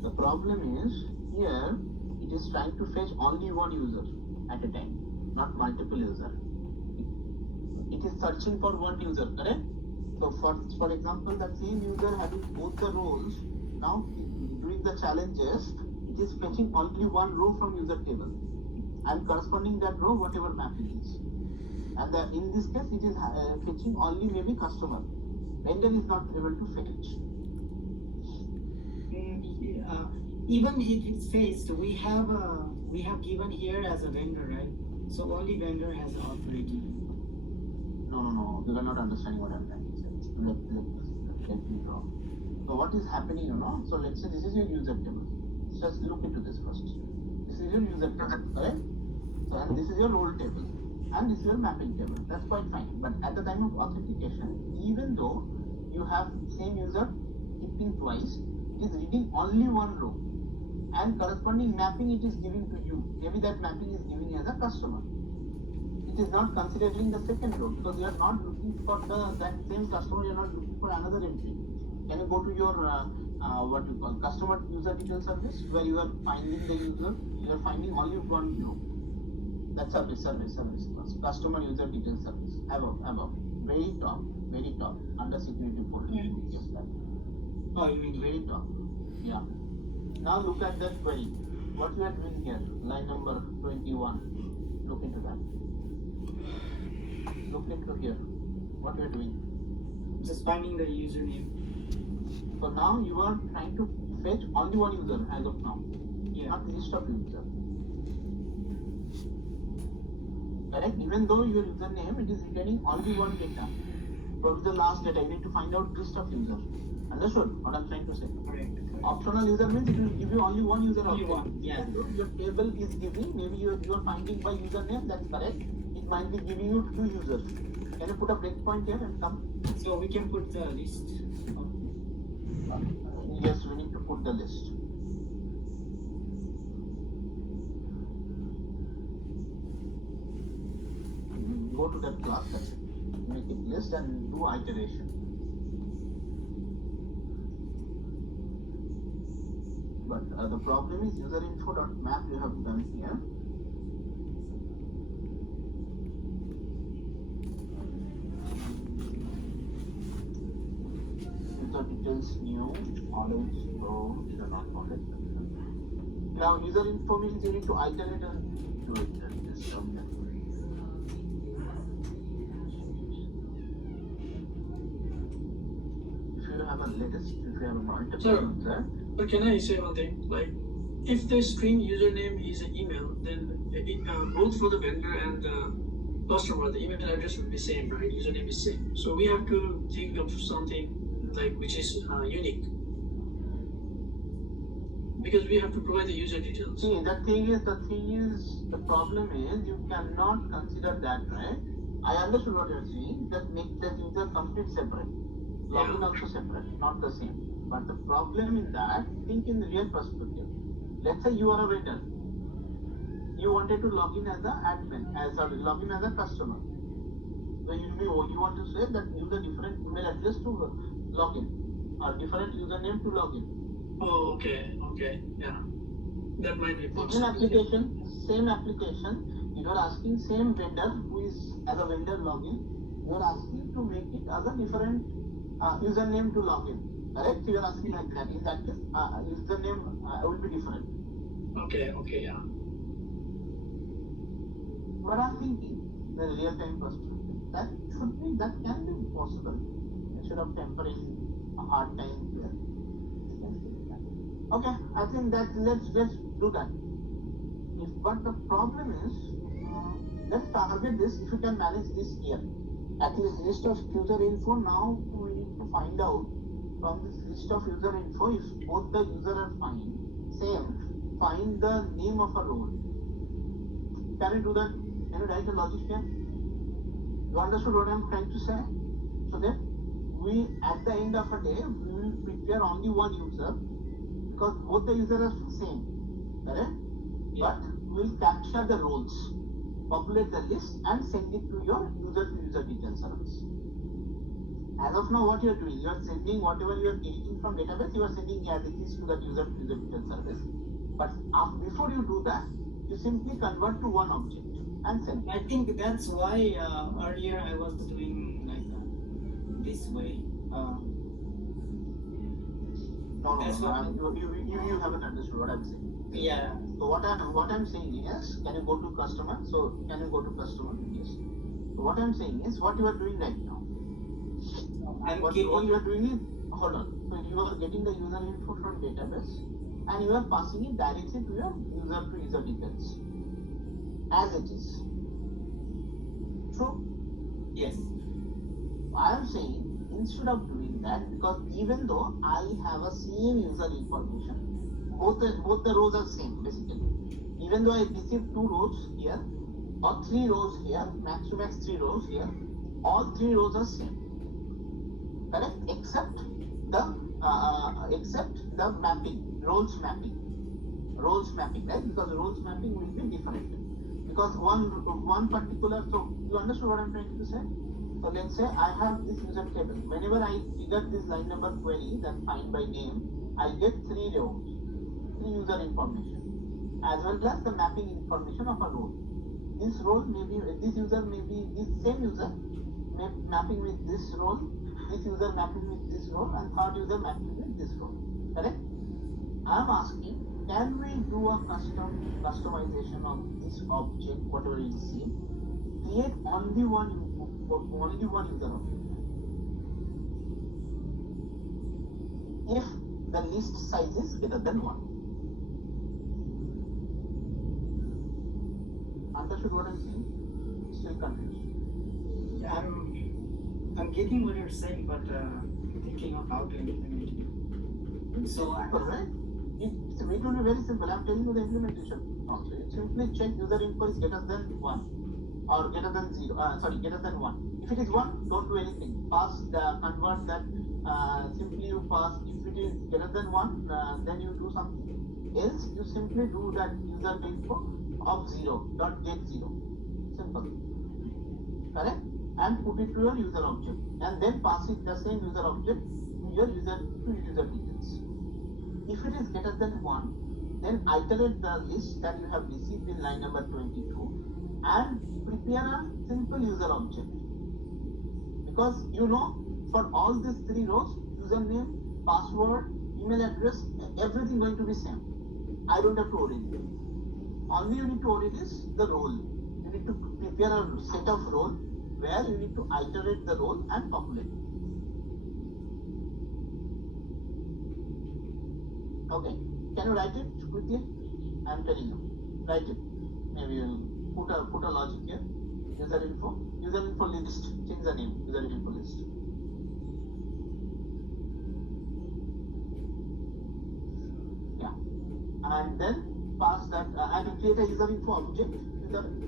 The problem is here it is trying to fetch only one user at a time, not multiple user. It is searching for one user, correct? So for example, that same user having both the roles, now during the challenges, it is fetching only one row from user table and corresponding that row whatever map it is. And in this case, it is fetching only maybe customer. Vendor is not able to fetch. Even if it's faced, we have given here as a vendor, right? So only vendor has authority. No. You are not understanding what I'm trying to say. Let me draw. So what is happening, So let's say this is your user table. Just look into this first. This is your user table, correct? So and this is your role table. And this is your mapping table. That's quite fine. But at the time of authentication, even though you have same user keeping twice, it is reading only one row. And corresponding mapping it is giving to you. Maybe that mapping is giving as a customer. It is not considering the second row because you are not looking for that same customer, you are not looking for another entry. Can you go to your what you call customer user detail service where you are finding the user, you are finding only one row. That's service. Customer user detail service. Above. Very top, under security folder. Just that. Oh, you mean Very top. Yeah. Now look at that query. What you are doing here, line number 21. Look into that. Look into here. What you are doing. just finding the username? So now you are trying to fetch only one user as of now. Yeah. Not list of users. Correct? Even though your username, it is returning only one data. From the last data, you need to find out list of users. Understood what I'm trying to say? Correct. Optional user means it will give you only one user Only object. one, yeah. Even though your table is giving, maybe you are finding by username, that's correct. It might be giving you two users. Can you put a breakpoint here and come? So we can put the list. Yes, we need to put the list. Go to that class, that's it. Make it list and do iteration. But the problem is userinfo.map you have done here. User details new, orange, so these are not ordered. Now user info means you need to iterate and do it. This down here. If you have a list, if you have a multiple Sir. user, But can I say one thing? Like, if the screen username is an email, then both for the vendor and the customer, the email address will be same, right? Username is same. So we have to think of something like which is unique, because we have to provide the user details. see, the problem is you cannot consider that, right? I understood what you're saying. Just make the user complete separate. Login Yeah. also separate, not the same. But the problem in that, think in the real perspective. Let's say you are a vendor. You wanted to log in as an admin, log in as a customer. So you want to say that use a different email address to log in, or different username to log in. Oh, okay, yeah, that might be Same possible. application, you are asking same vendor who is as a vendor login, you are asking to make it as a different username to login. Correct? So you are asking like that. In that case, username will be different. Okay, yeah. What I'm thinking, the real-time perspective, that can be possible instead of tempering a hard time here. Okay, I think that let's do that. But the problem is, let's target this. If you can manage this here, at least list of user info. Now we need to find out from this list of user info if both the user are same. Find the name of a role. Can you do that? Can you write a logic here? You understood what I'm trying to say? So that we, at the end of a day, we will prepare only one user because both the users are same, correct? Yeah. But we'll capture the roles, populate the list, and send it to your user detail service. As of now, what you are doing, you are sending whatever you are getting from database, you are sending as it is to the user detail service. But before you do that, you simply convert to one object and send. I think that's why earlier I was doing like this way. No, That's what- you haven't understood what I'm saying. Yeah. So what I'm saying is, can you go to customer? So can you go to customer? Yes. So what I'm saying is, what you are doing right now. What you are doing is, hold on. So you are getting the user info from database, and you are passing it directly to your user details, as it is. True. Yes. I am saying, instead of doing that, because even though I have a same user information, both the rows are same basically. Even though I receive 2 rows here or 3 rows here, max to max 3 rows here, all 3 rows are same. Correct? Except the mapping, roles mapping, right? Because roles mapping will be different. Because one particular, so you understood what I'm trying to say? So let's say I have this user table. Whenever I trigger this line number query, that find by name, I get 3 rows, 3 user information, as well as the mapping information of a role. This role may be, this user may be this same user mapping with this role, this user mapping with this role, and third user mapping with this role. Correct? I am asking, can we do a customization of this object, whatever you see, create only one user object? If the list size is greater than 1. Understood what I'm saying? Still confused. Yeah, I'm getting what you're saying, but thinking of how to implement it. So Simple, right? It will be very simple. I'm telling you the implementation. Also, you simply check user info is greater than 1. or greater than 0, greater than 1. If it is 1, don't do anything. Convert that, simply you pass. If it is greater than 1, then you do something else. You simply do that user info of 0, dot get 0. Simple. Correct? And put it to your user object. And then pass it the same user object to your user details. If it is greater than 1, then iterate the list that you have received in line number 22 and prepare a simple user object. Because you know, for all these 3 rows, username, password, email address, everything going to be same. I don't have to worry. Only you need to worry is the role. You need to prepare a set of role where you need to iterate the role and populate. Okay, can you write it quickly? I'm telling you, write it. Maybe you put a logic here. User info list. Change the name. User info list. Yeah, and then pass that and create a user info object.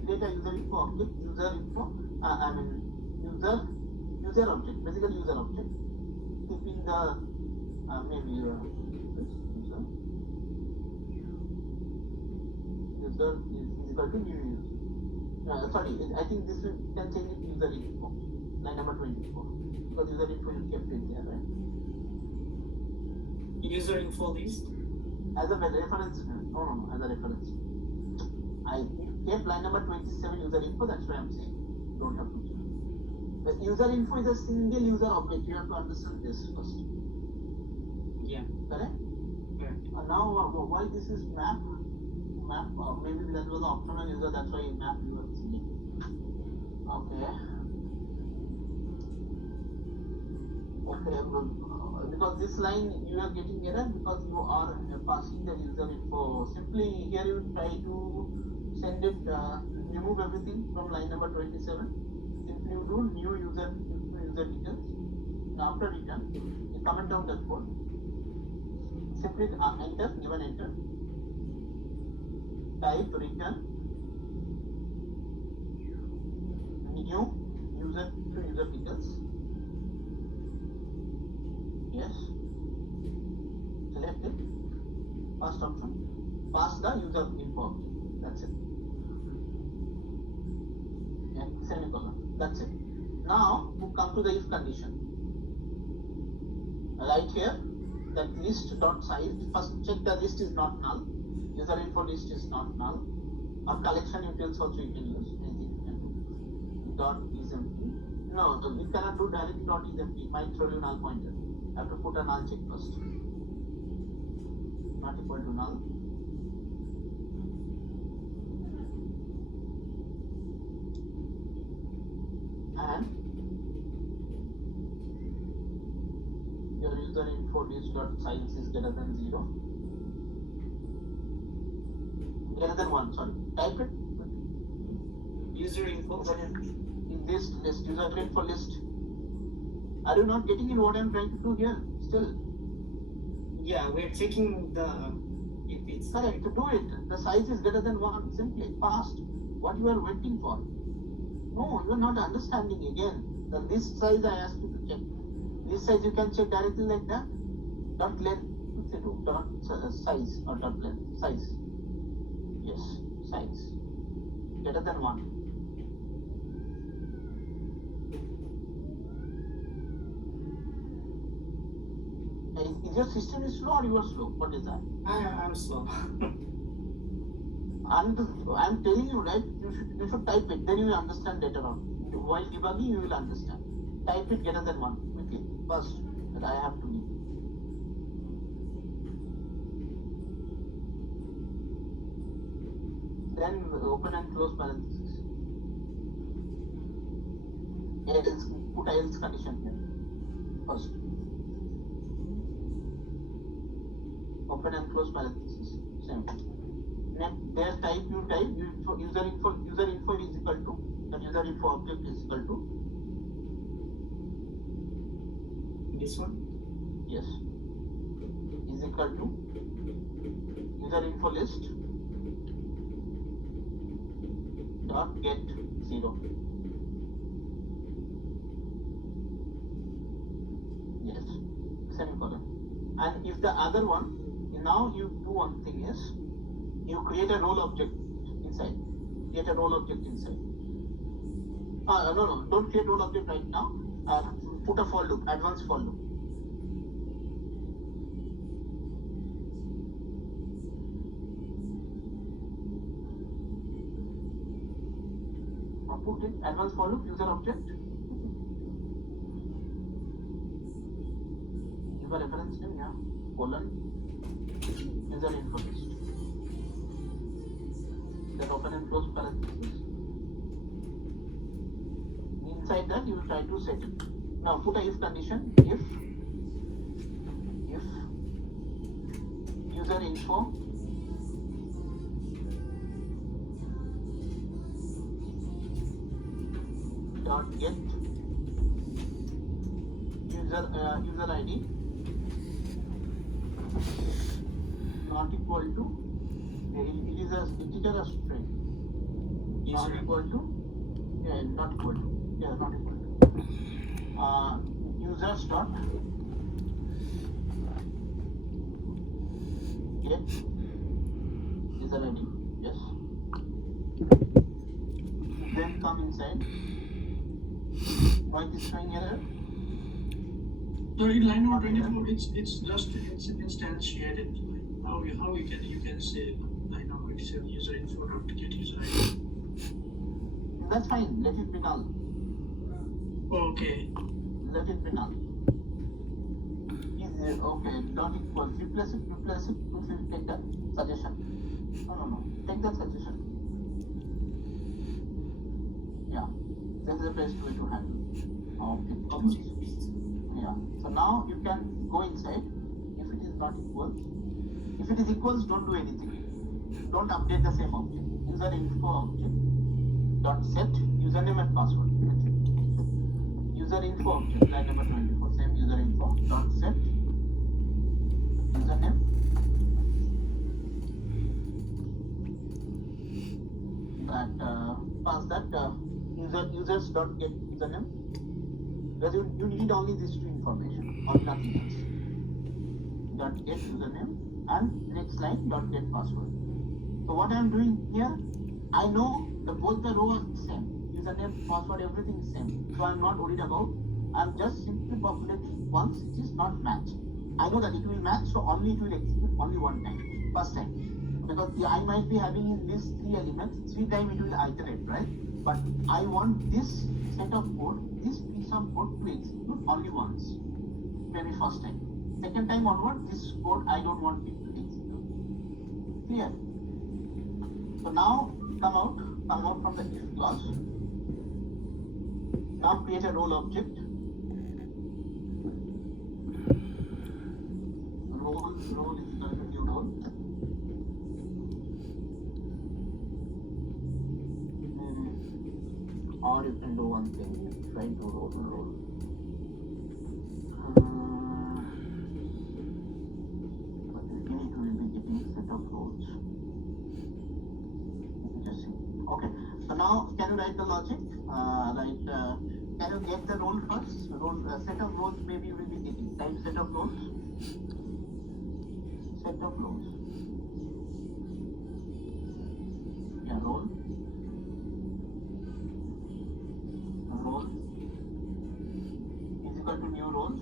Create a user info object. User object. Basically user object. Keeping the maybe user is equal to new user. I think this will can change it user info. Line number 24. Because user info you kept it there, right? User info list. As a reference. No, as a reference. I kept line number 27 user info, that's why I'm saying. Don't have to change. The user info is a single user object. You have to understand this first. Yeah. Correct? Correct. Now, why this is map? Maybe that was the optional user, that's why map you are seeing. Okay. Because this line you are getting error because you are passing the user info. Simply here you try to send it, remove everything from line number 27. Simply you do new user details. Now after return, you comment down that code. Simply enter, give an enter. Type return new user details. Yes. Select it. First option. Pass the user info object. That's it. And semicolon. That's it. Now we come to the if condition. Right here, that list dot size. First check the list is not null. User info list is not null. Or collection utils also you can use. Anything you can do. Dot is empty. No, so you cannot do direct dot is empty. It might throw you null pointer. You have to put a null check first. Not equal to null. And your user info list dot size is greater than 0. Greater than 1, sorry. Type it. User info. In this list, user info list. Are you not getting in what I'm trying to do here? Still. Yeah, we're checking the if it's Correct, to do it. The size is greater than 1. Simply fast. What you are waiting for? No, you are not understanding again. The list size I asked you to check. List size you can check directly like that. Dot length, dot size or dot length. Size. Yes, size. Greater than 1. Is your system is slow or you are slow? What is that? I'm slow. I'm telling you, right? You should type it. Then you will understand later on. While debugging, you will understand. Type it greater than 1 quickly. First, that I have to leave. Then open and close parentheses. Else, put else condition here. First. Open and close parentheses. Same. Next, there you type user info is equal to, that user info object is equal to. This one? Yes. Is equal to user info list dot get 0. Yes, semicolon. And if the other one, now you do one thing is, you create a role object inside. Create a role object inside. No, don't create role object right now. Put a for loop, advanced for loop. Put it, advanced for loop, user object. Give a reference name, yeah, colon, user info list. Then open and close parentheses. Inside that you will try to set it. Now put a if condition, if user info dot get user ID not equal to, it is a integer or string, not equal to, not equal to, not equal to, users dot get user ID, yes, then come inside. Why is this showing error? So in line number 24, it's just instantiated. Like how you can say line number 27 user info dot get user ID. That's fine. Let it be null. Okay. Let it be null. Is okay. Dot equals. Replace it. Take that suggestion. No. Take that suggestion. Yeah. That's the best way to handle. Okay. Yeah. So now you can go inside. If it is not equal, if it is equals, don't do anything. Don't update the same object. User info object dot set username and password. That's it. User info object, line number 24. Same user info dot set username that pass that users dot get username. Because you need only these two information or nothing else. Dot get username and next line dot get password. So what I am doing here, I know both the rows are the same. Username, password, everything is same. So I am not worried about. I am just simply populating once it is not matched. I know that it will match, so only it will execute only one time, first time. Because I might be having in these 3 elements, 3 times it will iterate, right? But I want this set of code, this piece of code to execute only once, maybe first time. Second time onward, this code I don't want it to execute. Clear? So now come out from the if clause. Now create a role object. Role is equal to new role. Or you can do one thing, you try to role. You need to be getting set of roles. Just see. Okay. So now can you write the logic? Can you get the role first? Set of roles maybe you will be getting. Type set of roles. Set of roles. Yeah, role. Role is equal to new roles.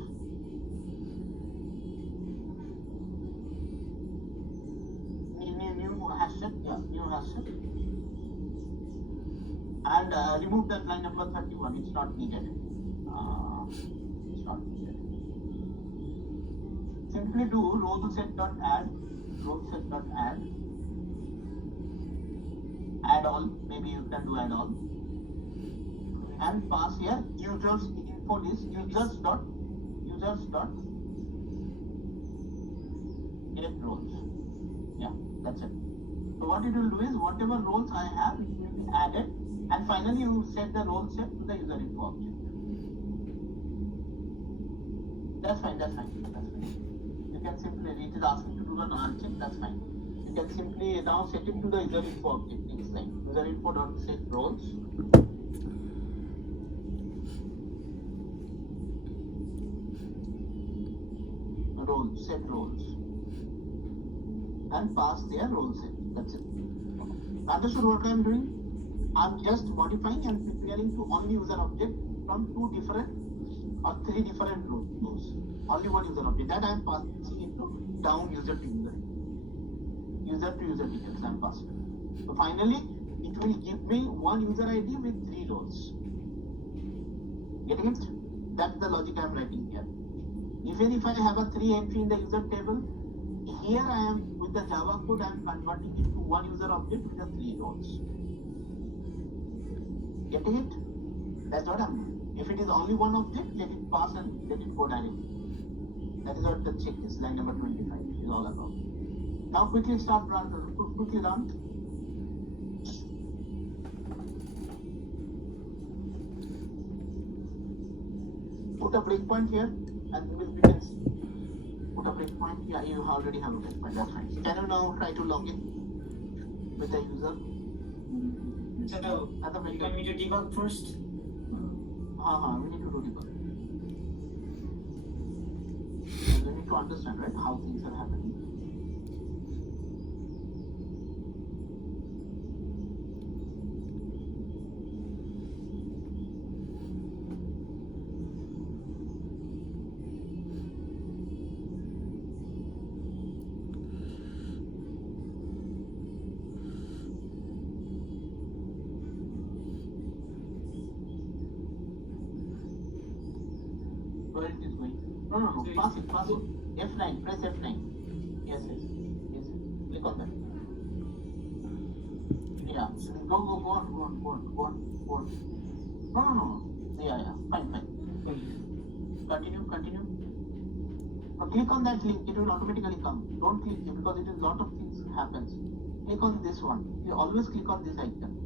New hash set. Yeah, new hash set. And remove that line number 31. It's not needed. Simply do role set dot add all. Maybe you can do add all, and pass here users info list users dot get roles. Yeah, that's it. So what it will do is whatever roles I have, it will be added, and finally you set the role set to the user info object. That's fine. You can simply, it is asking to do an uncheck, that's fine. You can simply now set it to the user info object next line. User info dot set roles roles, set roles, and pass their role set. That's it. Understood what I'm doing? I'm just modifying and preparing to only use an object from 2 different or 3 different roles. Only one user object that I'm passing into down user to user. User to user details I'm passing. So finally, it will give me one user ID with 3 roles. Getting it? That's the logic I'm writing here. Even if I have a 3 entry in the user table, here I am with the Java code I am converting it to one user object with the 3 roles. Getting it? That's what I'm doing. If it is only one object, let it pass and let it go directly. That is what the check is, line number 25 is all about. Now quickly quickly run. Put a breakpoint here and we can put a breakpoint. Yeah, you already have a breakpoint, that's fine. Can you now try to log in with the user? So, you want me to debug first? We need to do debug. And we need to understand, right, how things are happening. Where it is going? No, pass it. F9, press F9. Yes. Click on that. Yeah, go on. No. Yeah, fine. Continue. Now click on that link, it will automatically come. Don't click it because it is lot of things happens. Click on this one. You always click on this icon.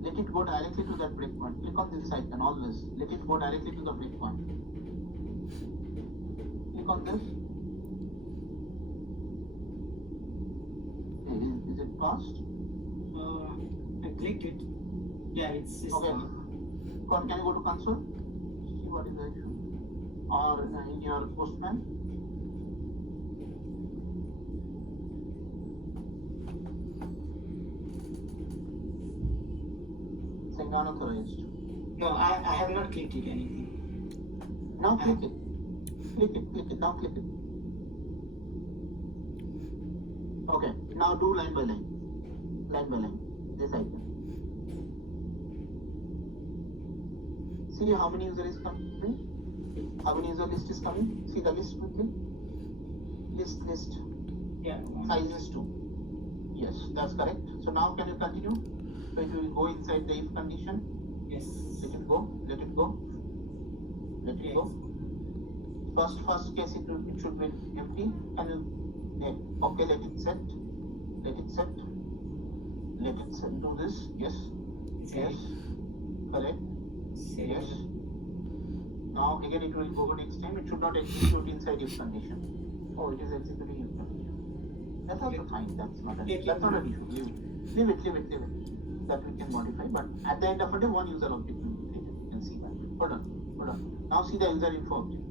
Let it go directly to that breakpoint. Click on this icon always. Let it go directly to the breakpoint. Click on this. Is it passed? I clicked it. Yeah, it's Okay. Can you go to console? See what is the issue? Or in your Postman? Saying unauthorized. No, I have not clicked it anything. Now click it. Now click it. Okay, now do line by line. This icon. See how many user is coming? How many user list is coming? See the list quickly. List. Yeah. Size is 2. Yes, that's correct. So now can you continue? So it will go inside the if condition. Yes. Let it go. First case it should be empty. Can you okay, let it set. Do this. Yes. Correct. Yes. Now again it will go next time. It should not execute inside if condition. Oh, it is executing if condition. That's also fine. That's not an issue. Leave it. That we can modify. But at the end of the day, one user object will be created. You can see that. Hold on. Now see the user info object.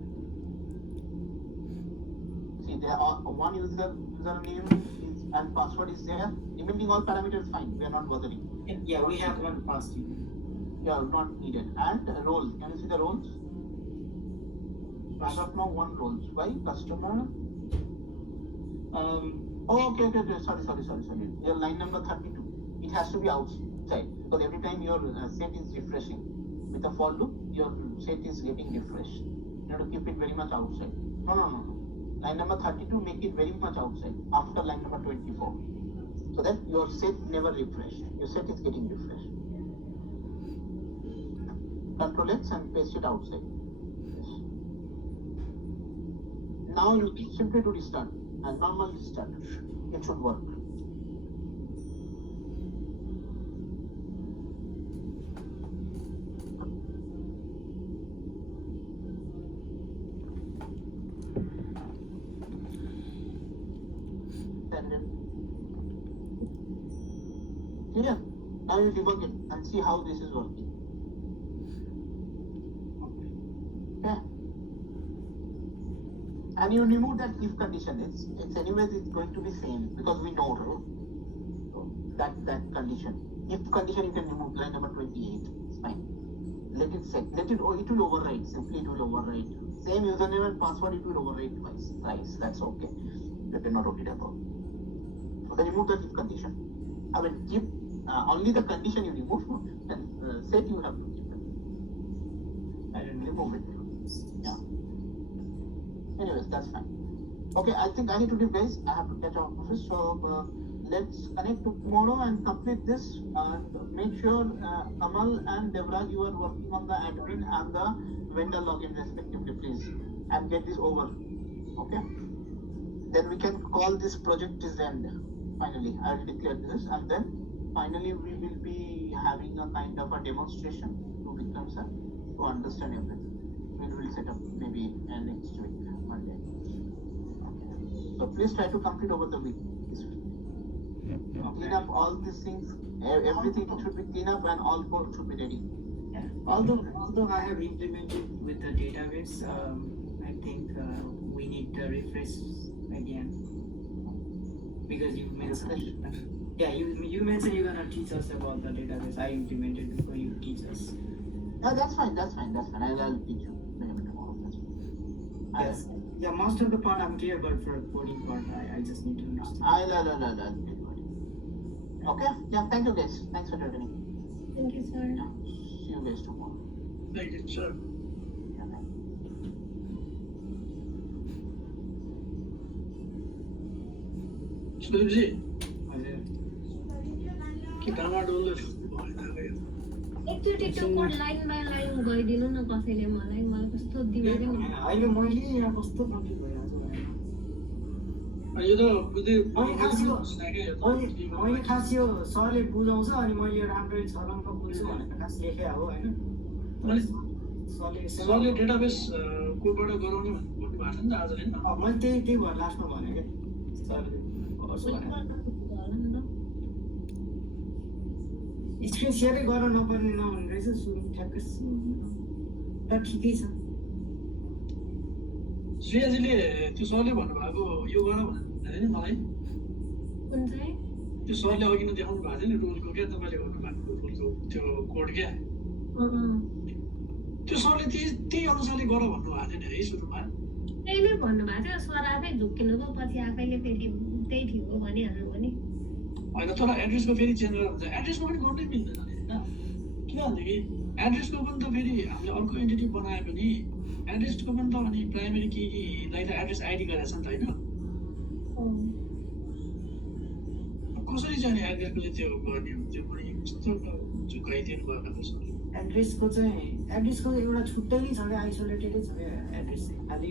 See there are one username is and password is there. Remaining all parameters fine. We are not bothering. Yeah, we have one passed. Yeah, not needed. And roles. Can you see the roles? As of now, one roles. Why? Customer. Okay. Sorry. Your line number 32. It has to be outside because every time your set is refreshing with a for loop, your set is getting refreshed. You have to keep it very much outside. No. Line number 32, make it very much outside after line number 24, so that your set never refreshed. Your set is getting refreshed. Control X and paste it outside. Yes. Now you simply do restart and normal restart. It should work. Clear? Now you debug it and see how this is working. Okay. And you remove that if condition. It's anyways it's going to be same because we know, right? So that condition. If condition you can remove line number 28. It's fine. Let it set. It will override. Simply it will override. Same username and password it will override twice. That's okay. That we're not worried about. So then remove the if condition. I mean keep only the condition you remove and set you have to keep it. I don't know. Remove it. Yeah. Anyways, that's fine. Okay, I think I need to leave, guys. I have to catch up office. So let's connect tomorrow and complete this. Make sure Kamal and Devraj, you are working on the admin and the vendor login respectively, please, and get this over. Okay. Then we can call this project is end. Finally, I will declare this, and then finally we will be having a kind of a demonstration to Vikram sir to understand everything. We will set up maybe next week, Monday. Okay. So please try to complete over the week. This week. Clean up all these things. Everything should be clean up and all code should be ready. Yeah. Although I have implemented with the database, I think we need to refresh again because you mentioned. Yeah, you mentioned you're gonna teach us about the database. I implemented before you teach us. Yeah, that's fine. I'll teach you maybe tomorrow. That's fine. Yes. Yeah, most of the part I'm clear, but for coding part, I just need to understand. Okay. Yeah. Thank you, guys. Thanks for joining. Thank you, sir. Yeah. See you guys tomorrow. Thank you, sir. Yeah, thank you. सुदीपजी हजुर के डामाडोल एकचोटि त्यो code line by line गइदिनु न कसैले मलाई कस्तो दिमागै अहिले मैले यहाँ कस्तो कन्फ्युज भइरहेको छु यो त बुझ्दै मैले खास यो सरले बुझाउँछ अनि मैले यो राम्ररी छलङ्ग बुझ्छु भनेर खास लेखे हो होइन सरले डेटाबेस कोबाट गराउने भन्नु भएको छ नि त आज हैन मैले त्यही भएर लास्टमा भने क्या सरले स्क्रिन सेयरै गर्न नपर्ने नहुने रहेछ सुरु ठ्याक्क तर ठिकै छ श्रेयाजीले त्यो सरले भन्नुभएको यो गर भने नि मलाई कुन चाहिँ त्यो सरले अघि नै देखाउनु भएको थियो नि रोलको क्या तपाईँले गर्नुभएको रोलको त्यो कोड क्या त्यो सरले त्यही अनुसारले गर भन्नुभएको थियो नि है सुरुमा त्यही नै भन्नुभएको थियो सर आफै झुक्किनुभयो पछि आफैले फेरि त्यही ठिक हो भनिहाल्नु भने होइन तर एड्रेसको फेरि चेन्ज गरेर हुन्छ एड्रेसको पनि गर्नै मिल्दैन होइन किनभनेदेखि एड्रेसको पनि त फेरि हामीले अर्को एन्टिटी बनाए पनि एड्रेसको पनि त अनि प्राइमेरी कीलाई त एड्रेस आइडी गरेको छ नि त होइन कसरी चाहिँ अनि एड्रेसको चाहिँ त्यो गर्ने हो त्यो पनि कस्तो झुकाइदिनु भएको छ एड्रेसको एउटा छुट्टै नै छ क्या आइसोलेटेडै छ क्या एड्रेस खालि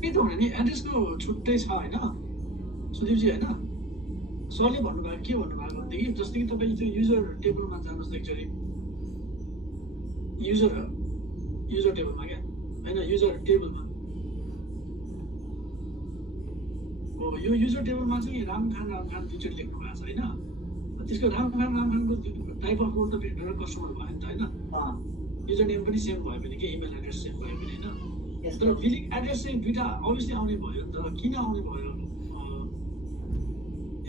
त्यही त भने नि एड्रेसको छुट्टै छ होइन सुदीपजी होइन सरले भन्नुभएको के भन्नुभएको भनेदेखि जस्तै कि तपाईँ त्यो युजर टेबलमा जानुहोस् न एक्चुअली युजर टेबलमा क्या होइन युजर टेबलमा हो यो युजर टेबलमा चाहिँ रामखान दुईचोटि लेख्नु भएको छ होइन त्यसको रामखानको टाइप अफ रोल त भेन्डर र कस्टमर भयो नि त होइन युजर नेम पनि सेम भयो भने के इमेल एड्रेस सेम भयो भने होइन तर बिलिङ एड्रेस चाहिँ दुइटा अभियसली आउने भयो नि त किन आउने भयो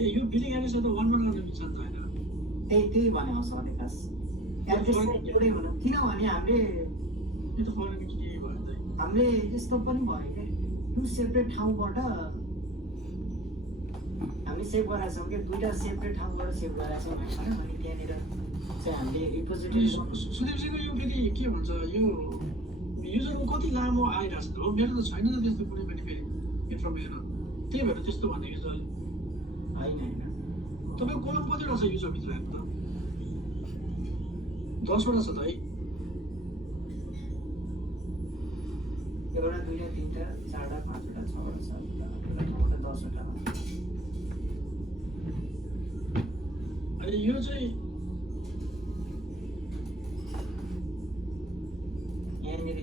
यो बिलिङ एड्रेस त वानमा गर्न मिल्छ नि त होइन त्यही भने हो सरले खास एड्रेस एउटै भनौँ किनभने यो त फरक के भयो त हामीले यस्तो पनि भयो क्या टु सेपरेट ठाउँबाट हामीले सेभ गरेका छौँ कि दुईवटा सेपरेट ठाउँबाट सेभ गरेका छौँ होइन अनि त्यहाँनिर चाहिँ हामीले रिपोजिटरी सुदीपजीको यो फेरि के भन्छ यो युजरको कति लामो आइरहेको छ हो मेरो त छैन त त्यस्तो कुनै पनि फेरि इन्फर्मेसन त्यही भएर त्यस्तो भनेको छ होइन तपाईँको कोलम कतिवटा छ युजरभित्र आएको त 10वटा छ त है एउटा दुईवटा तिनवटा चारवटा पाँचवटा छवटा सातवटा आठवटा नौवटा 10वटा अनि यो चाहिँ यहाँनिर